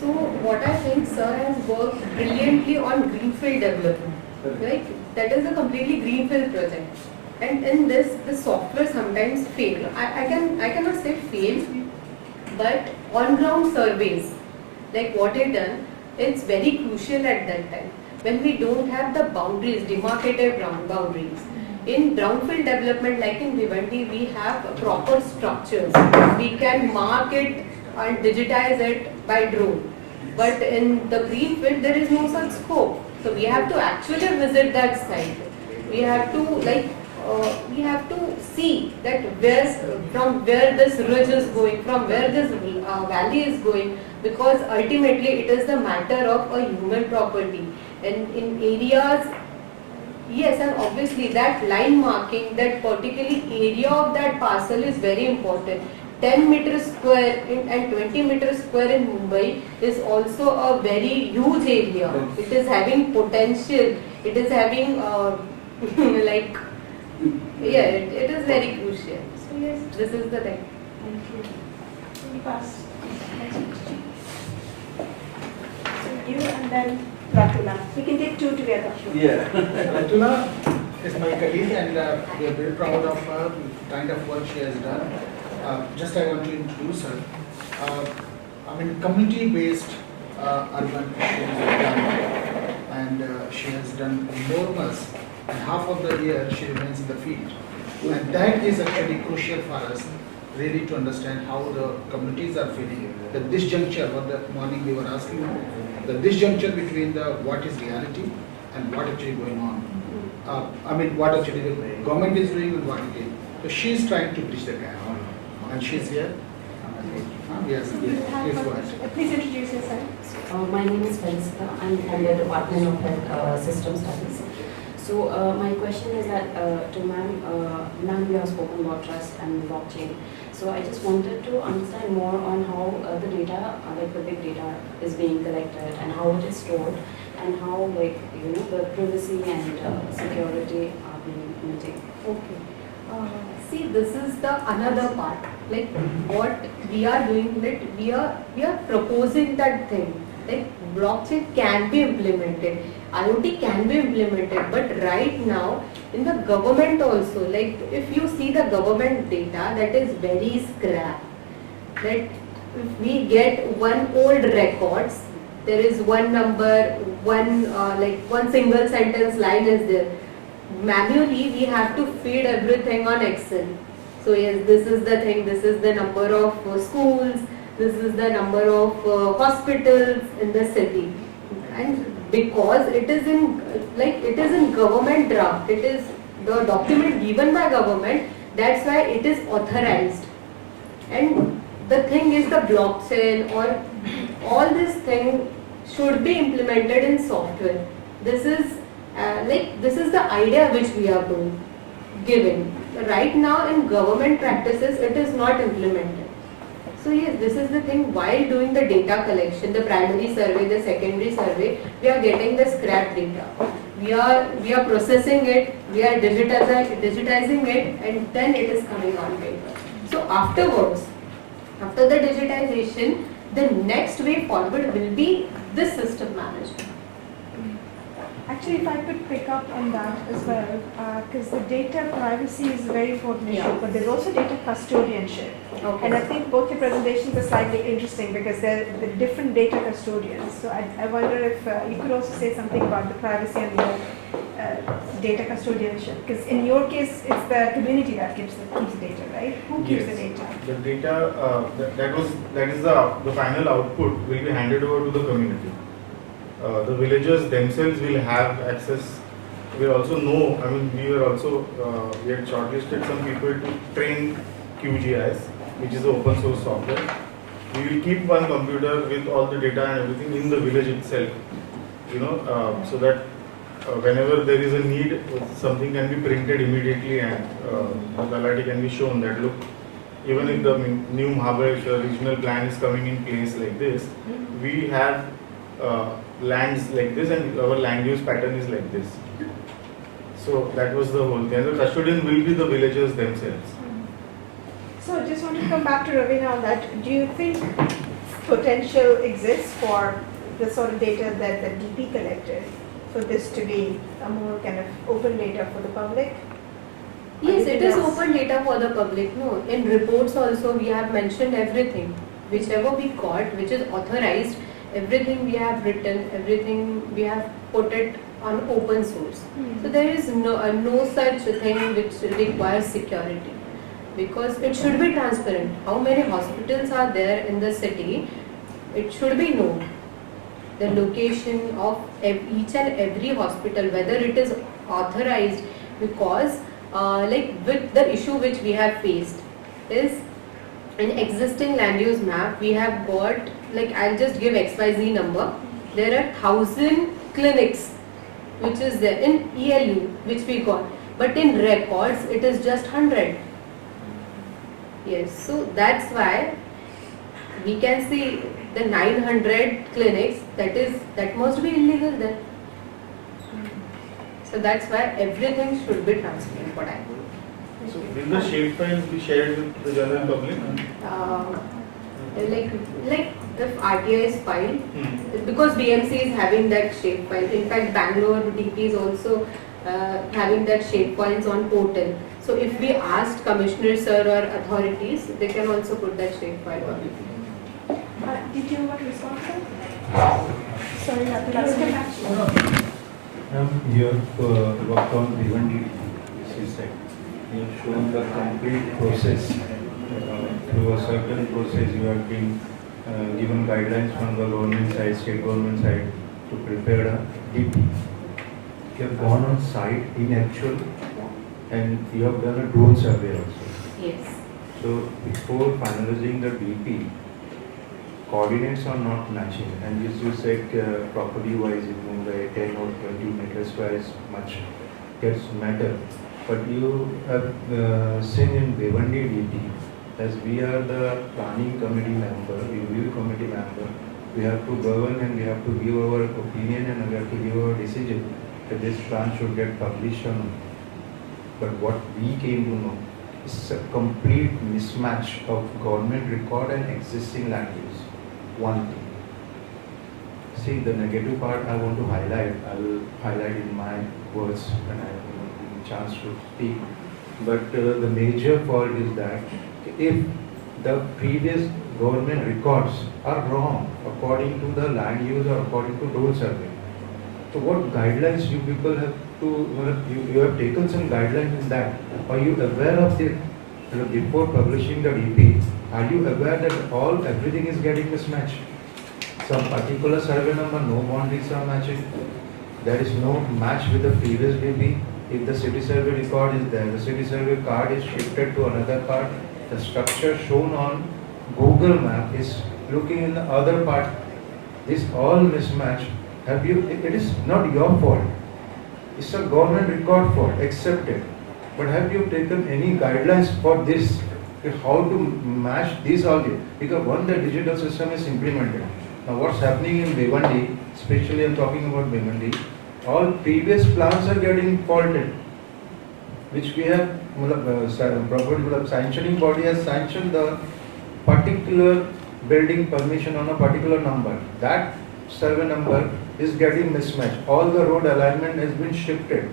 So what I think sir has worked brilliantly on greenfield development, right? That is a completely greenfield project. And in this, the software sometimes fail. I cannot say fail, but on-ground surveys, like what it done, it's very crucial at that time. When we don't have the boundaries, demarcated boundaries. In brownfield development, like in Bhiwandi, we have proper structures. We can mark it and digitize it by drone. But in the greenfield, there is no such scope. So we have to actually visit that site. We have to see that from where this ridge is going, from where this valley is going, because ultimately it is the matter of a human property. And in areas, yes, and obviously that line marking, that particular area of that parcel is very important. 10 meters square and 20 meters square in Mumbai is also a very huge area. It is having potential. It is having it is very crucial. So yes, this is the thing. Thank you. Can you pass? So you and then Pratula. We can take two together. Yeah. Pratula is my colleague and we are very proud of her, kind of work she has done. Just I want to introduce her. Community-based urban she has done, and she has done enormous, and half of the year she remains in the field. And that is actually crucial for us, really to understand how the communities are feeling. That this juncture, what the morning we were asking, that this juncture between the what is reality and what actually going on. What actually the government is doing and what it is. So she is trying to bridge the gap. And she's here. Yes, please go ahead. Please introduce yourself. My name is Felicita. I'm from the Department of Health System Studies. So my question is that to ma'am, you have spoken about trust and blockchain. So I just wanted to understand more on how the data, like the big data, is being collected and how it is stored, and how the privacy and security are being maintained. Okay. See, this is the another part. Like what we are doing, that we are proposing that thing. Like blockchain can be implemented. IoT can be implemented, but right now in the government also, like if you see the government data, that is very scrap. That if we get one old records, there is one number, one single sentence line is there. Manually we have to feed everything on Excel. So yes, this is the thing, this is the number of schools, this is the number of hospitals in the city. And because it is in government draft, it is the document given by government, that's why it is authorized. And the thing is, the blockchain or all this thing should be implemented in software. This is the idea which we are giving. Right now in government practices, it is not implemented. So yes, this is the thing. While doing the data collection, the primary survey, the secondary survey, we are getting the scrap data. We are processing it, we are digitizing it, and then it is coming on paper. So afterwards, after the digitization, the next way forward will be this system management. Actually, if I could pick up on that as well, because the data privacy is a very important issue, but there's also data custodianship. Okay. And I think both your presentations are slightly interesting because they're the different data custodians. So I wonder if you could also say something about the privacy and the data custodianship. Because in your case, it's the community that keeps the data, right? Who keeps the data? The data, that is the final output will be handed over to the community. The villagers themselves will have access. We also know, we had shortlisted some people to train QGIS, which is the open source software. We will keep one computer with all the data and everything in the village itself, so that whenever there is a need, something can be printed immediately and the quality can be shown that look, even if the new Mahabaleshwar regional plan is coming in place like this, we have lands like this and our land use pattern is like this. So that was the whole thing. The custodian will be the villagers themselves. So I just want to come back to Raveena on that. Do you think potential exists for the sort of data that the DP collected for this to be a more kind of open data for the public? Yes, it is open data for the public. No, in reports also we have mentioned everything. Whichever we got, which is authorized, everything we have written, everything we have put it on open source. So there is no such thing which requires security, because it should be transparent. How many hospitals are there in the city? It should be known. The location of each and every hospital, whether it is authorized, because with the issue which we have faced is in existing land use map, we have got, I'll just give XYZ number. There are 1,000 clinics which is there in ELU which we got, but in records it is just 100. Yes, so that's why we can see the 900 clinics, that must be illegal then. So that's why everything should be transparent, what I think. So will the shapefiles be shared with the general public? If RTI is filed, because BMC is having that shapefile. In fact, Bangalore DP is also having that shapefiles on portal. So if we asked Commissioner Sir or authorities, they can also put that shapefile on it. Did you want to respond, sir? Sorry, let's come back to you. I'm here to work on Bhiwandi-Nizampur. You have shown the complete process. Through a certain process, you have been given guidelines from the government side, state government side, to prepare a DP. You have gone on site in actual, and you have done a drone survey also. Yes. So before finalizing the DP, coordinates are not matching, and as you said, property wise, by 10 or 20 meters wise, much gets matter. But you have seen in Bhiwandi DP, as we are the planning committee member, review committee member, we have to govern and we have to give our opinion and we have to give our decision that this plan should get published or not. But what we came to know is a complete mismatch of government record and existing land use. One thing. See, the negative part I want to highlight, I will highlight in my words when I have a chance to speak. But the major fault is that if the previous government records are wrong according to the land use or according to road survey, so what guidelines you people have to, you have taken some guidelines in that? Are you aware of it? Before publishing the DP, are you aware that everything is getting mismatched? Some particular survey number, no boundaries are matching. There is no match with the previous DP. If the city survey record is there, the city survey card is shifted to another card. The structure shown on Google map is looking in the other part. This all mismatch. It is not your fault. It's a government record fault, accepted. But have you taken any guidelines for this? How to match these all? Because once the digital system is implemented, now what's happening in Bhiwandi, especially I'm talking about Bhiwandi, all previous plans are getting faulted, which we have, sanctioning body has sanctioned the particular building permission on a particular number. That survey number is getting mismatched. All the road alignment has been shifted.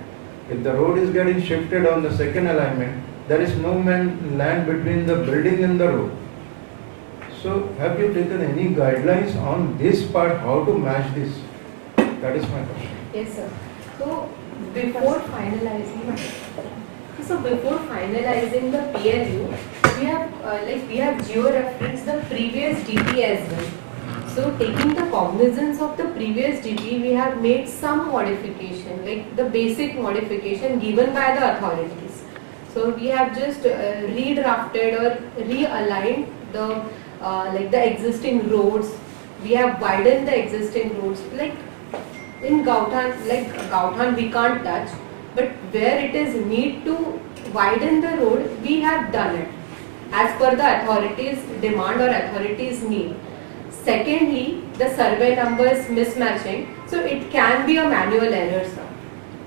If the road is getting shifted on the second alignment, there is no land between the building and the road. So have you taken any guidelines on this part, how to match this? That is my question. Yes, sir. So before finalizing the PLU, we have geo-referenced the previous DP as well. So taking the cognizance of the previous DP, we have made some modification, like the basic modification given by the authorities. So we have just redrafted or realigned the the existing roads. We have widened the existing roads. Like in Gauthan we can't touch, but where it is need to widen the road, we have done it as per the authorities' demand or authorities' need. Secondly, the survey numbers mismatching, so it can be a manual error, sir.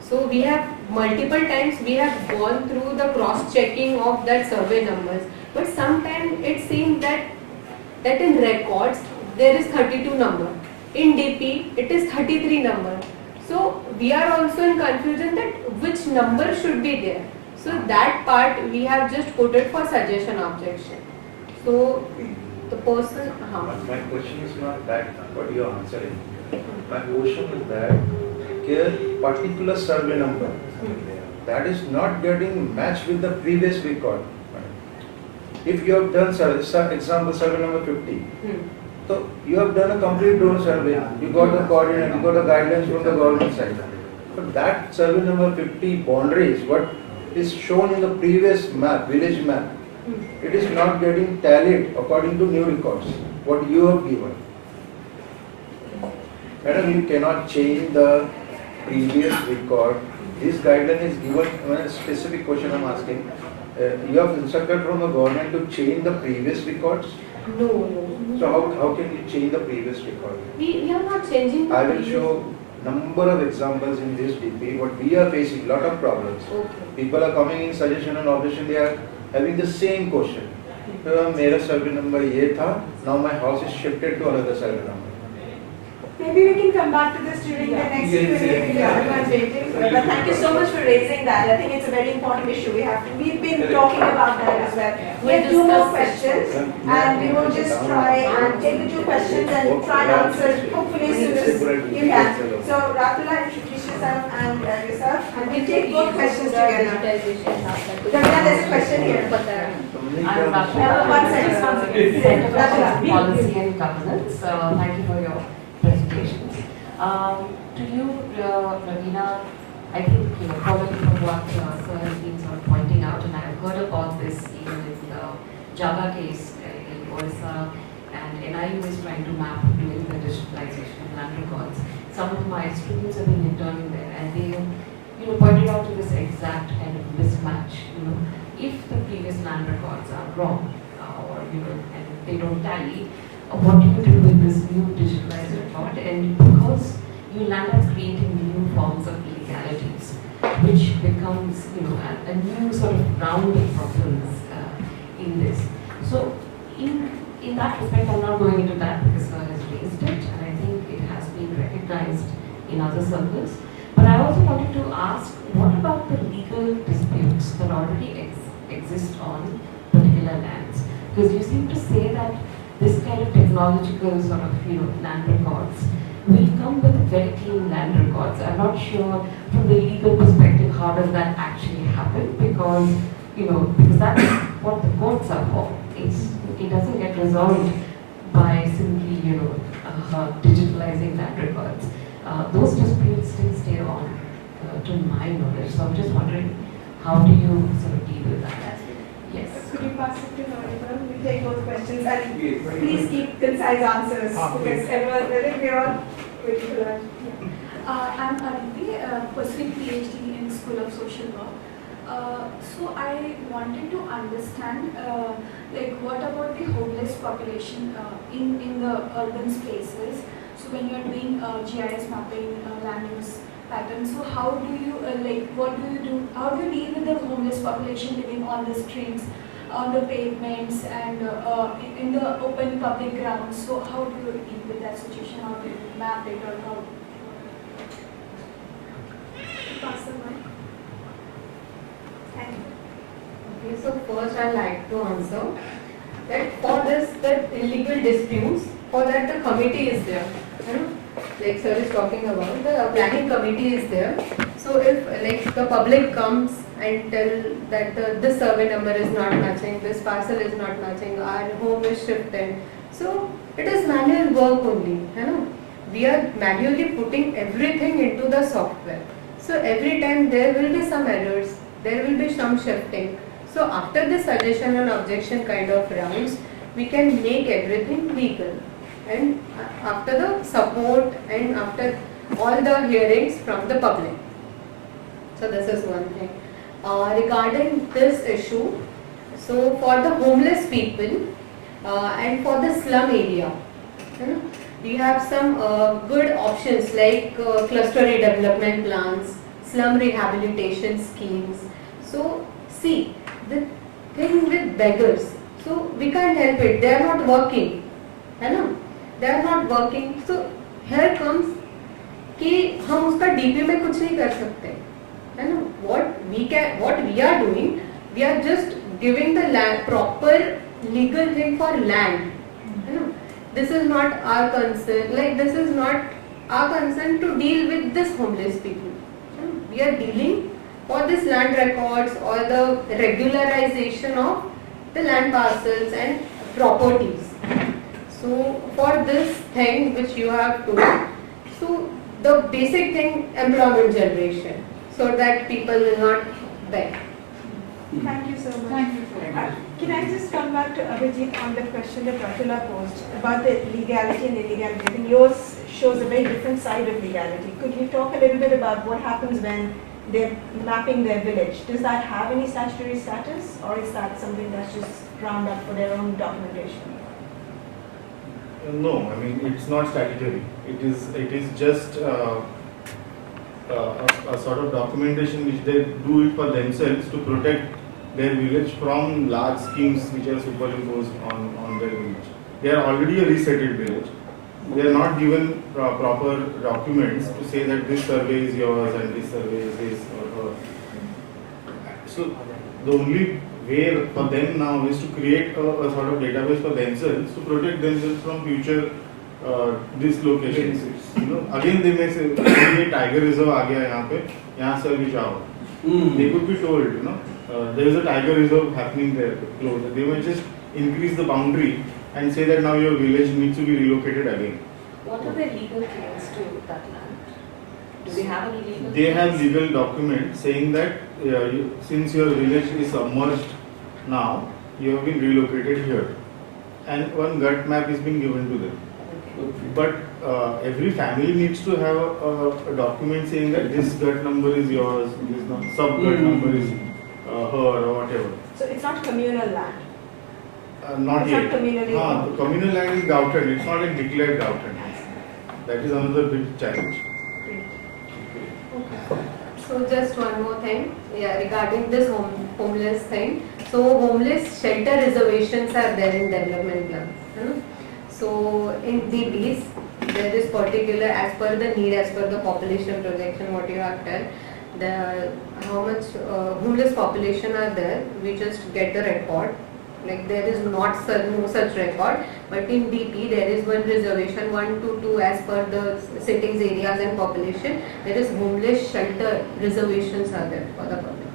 So we have multiple times we have gone through the cross-checking of that survey numbers, but sometimes it seems that in records there is 32 number, in DP it is 33 number. So we are also in confusion that which number should be there. So that part we have just put it for suggestion objection. So the person, My question is not that what you are answering. My question is that here particular survey number that is not getting matched with the previous record. If you have done example survey number 50, so you have done a complete drone survey, you got the coordinate, you got the guidelines from the government side. But that survey number 50 boundaries, what is shown in the previous map, village map, it is not getting tallied according to new records, what you have given. Madam, you cannot change the previous record. This guideline is given, a specific question I am asking. You have instructed from the government to change the previous records? No. So how can you change the previous record? We are not changing the I will previous. show number of examples in this DP. What we are facing, lot of problems. Okay. People are coming in suggestion and objection, they are having the same question. मेरा survey number ये था, now my house is shifted to another survey number. Maybe we can come back to this during the next Q&A if everyone's waiting. But thank you so much for raising that. I think it's a very important issue. We've been talking about that as well. We have two more questions, and we will just try and take the two questions and try and answer hopefully as soon as you can. So Ratula, introduce yourself and yourself, and we'll take both questions together. Raveena, there's a question here. I'm Ratula. One second. Ratula. Policy and governance. Thank you for your presentations. To you, Raveena, I think following from what Sir has been sort of pointing out, and I have heard about this even in the Java case in Orissa, and NIU is trying to map doing the digitalization of land records. Some of my students have been interning there, and they pointed out to this exact kind of mismatch. If the previous land records are wrong, or and they don't tally, what do you do with this new digitalized report? And because you land up creating new forms of illegalities, which becomes a new sort of round of problems in this. So in that respect, I'm not going into that because Sir has raised it, and I think it has been recognized in other circles. But I also wanted to ask, what about the legal disputes that already exist on particular lands? Because you seem to say that this kind of technological sort of, land records will come with very clean land records. I'm not sure from the legal perspective how does that actually happen, because because that's what the courts are for. It doesn't get resolved by simply digitalizing land records. Those disputes still stay on, to my knowledge. So I'm just wondering, how do you sort of deal with that? Yes. Could you pass it to Raveena? We take both questions and please keep concise answers because everyone, I think we're all waiting for that. I'm Aditi, pursuing PhD in School of Social Work. So I wanted to understand, what about the homeless population in the urban spaces? So when you're doing GIS mapping, land use patterns, so how do you, what do you do? How do you deal with the homeless population living on the streets, on the pavements, and in the open public grounds? So how do you deal with that situation? How do you map it, or how? Pass the mic. Thank you. Okay, so first I'd like to answer that for this, the illegal disputes, for that the committee is there. Like sir is talking about, the planning committee is there. So if the public comes and tell that this survey number is not matching, this parcel is not matching, our home is shifted. So it is manual work only. We are manually putting everything into the software. So every time there will be some errors, there will be some shifting. So after the suggestion and objection kind of rounds, we can make everything legal. And after the support and after all the hearings from the public. So this is one thing. Regarding this issue, so for the homeless people and for the slum area, we have some good options like cluster redevelopment plans, slum rehabilitation schemes. So see, the thing with beggars, so we can't help it, they are not working, they are not working. So here comes कि हम उसका DP में कुछ नहीं कर सकते, what we are doing, we are just giving the land, proper legal thing for land. This is not our concern, this is not our concern to deal with this homeless people. We are dealing for this land records or the regularization of the land parcels and properties. So for this thing which you have told, so the basic thing, employment generation, so that people will not beg. Thank you so much. Thank you so much. Can I just come back to Abhijit on the question that Pratula posed about the legality and illegality? I think yours shows a very different side of legality. Could you talk a little bit about what happens when they're mapping their village? Does that have any statutory status, or is that something that's just round up for their own documentation? No, I mean it's not statutory. It is just a sort of documentation which they do it for themselves to protect their village from large schemes which are superimposed on their village. They are already a resettled village. They are not given proper documents to say that this survey is yours and this survey is his or her. So the only way for them now is to create a sort of database for themselves to protect themselves from future dislocations. Again they may say, "ये tiger reserve आ गया यहाँ पे, यहाँ service आओ." They could be told, there is a tiger reserve happening there close. They may just increase the boundary and say that now your village needs to be relocated again. What are the legal claims to that land? Do they have any legal? They have legal documents saying that since your village is submerged now, you have been relocated here, and one gut map is being given to them. Okay. But every family needs to have a document saying that this gut number is yours, this sub gut number is her or whatever. So it's not communal land. Not It's yet. not communally owned. The communal land is Gautran, it's not a declared Gautran. That is another big challenge. So just one more thing, regarding this homeless thing. So homeless shelter reservations are there in development plans. So in DBs, there is particular, as per the need, as per the population projection, what you have done, the how much homeless population are there, we just get the record. Like there is no such record, but in DP there is one reservation 1 to 2 as per the sittings areas and population. There is homeless shelter reservations are there for the public.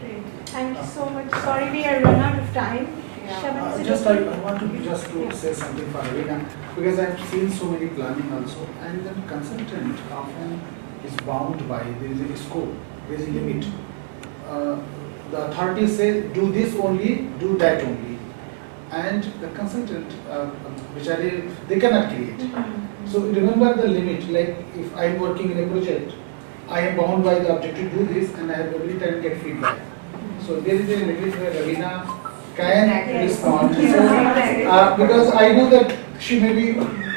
Great. Thank you so much. Sorry we are run out of time. Shaban, is it okay? I want to say something for Raveena, because I have seen so many planning also, and the consultant often is bound by, there is a scope, there is a limit. The authorities say do this only, do that only, and the consultant, they cannot create. So remember the limit. Like if I am working in a project, I am bound by the objective to do this, and I have the ability to get feedback. So there is a limit where Raveena can respond. So, because I know that she may be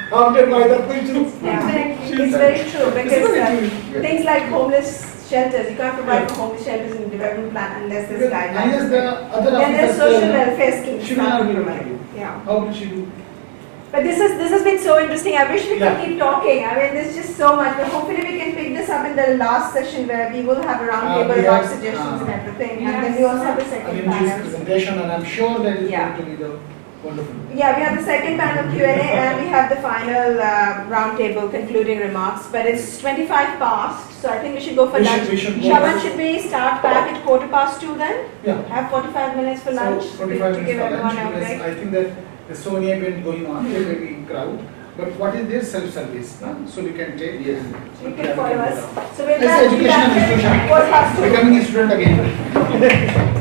haunted by the questions. Exactly. It's very true, because things like homeless shelters, you can't provide for homeless shelters in the development plan unless there's guidelines. Unless the other Then there's officers social welfare schemes. she will not be able to do. Yeah. How will she do? But this has been so interesting. I wish we could Yeah. keep talking. I mean, there's just so much. But hopefully we can pick this up in the last session where we will have a roundtable we about have, suggestions and everything. And then we also have a second Alimji's panel. presentation, and I'm sure that is Yeah. going to be the wonderful. Yeah, we have the second panel Q&A and we have the final roundtable concluding remarks. But it's 25 past, so I think we should go for lunch. We should go. Shaban, should we start back at 2:15 then? Yeah. Have 45 minutes for lunch? So 45 to minutes give for everyone lunch, a because break. I think that the Sonia event going on, there may be crowd. But what is their self-service? So we can take. Yes. You can follow us. So we'll It's be educational back institution. at 2:15. Becoming a student again.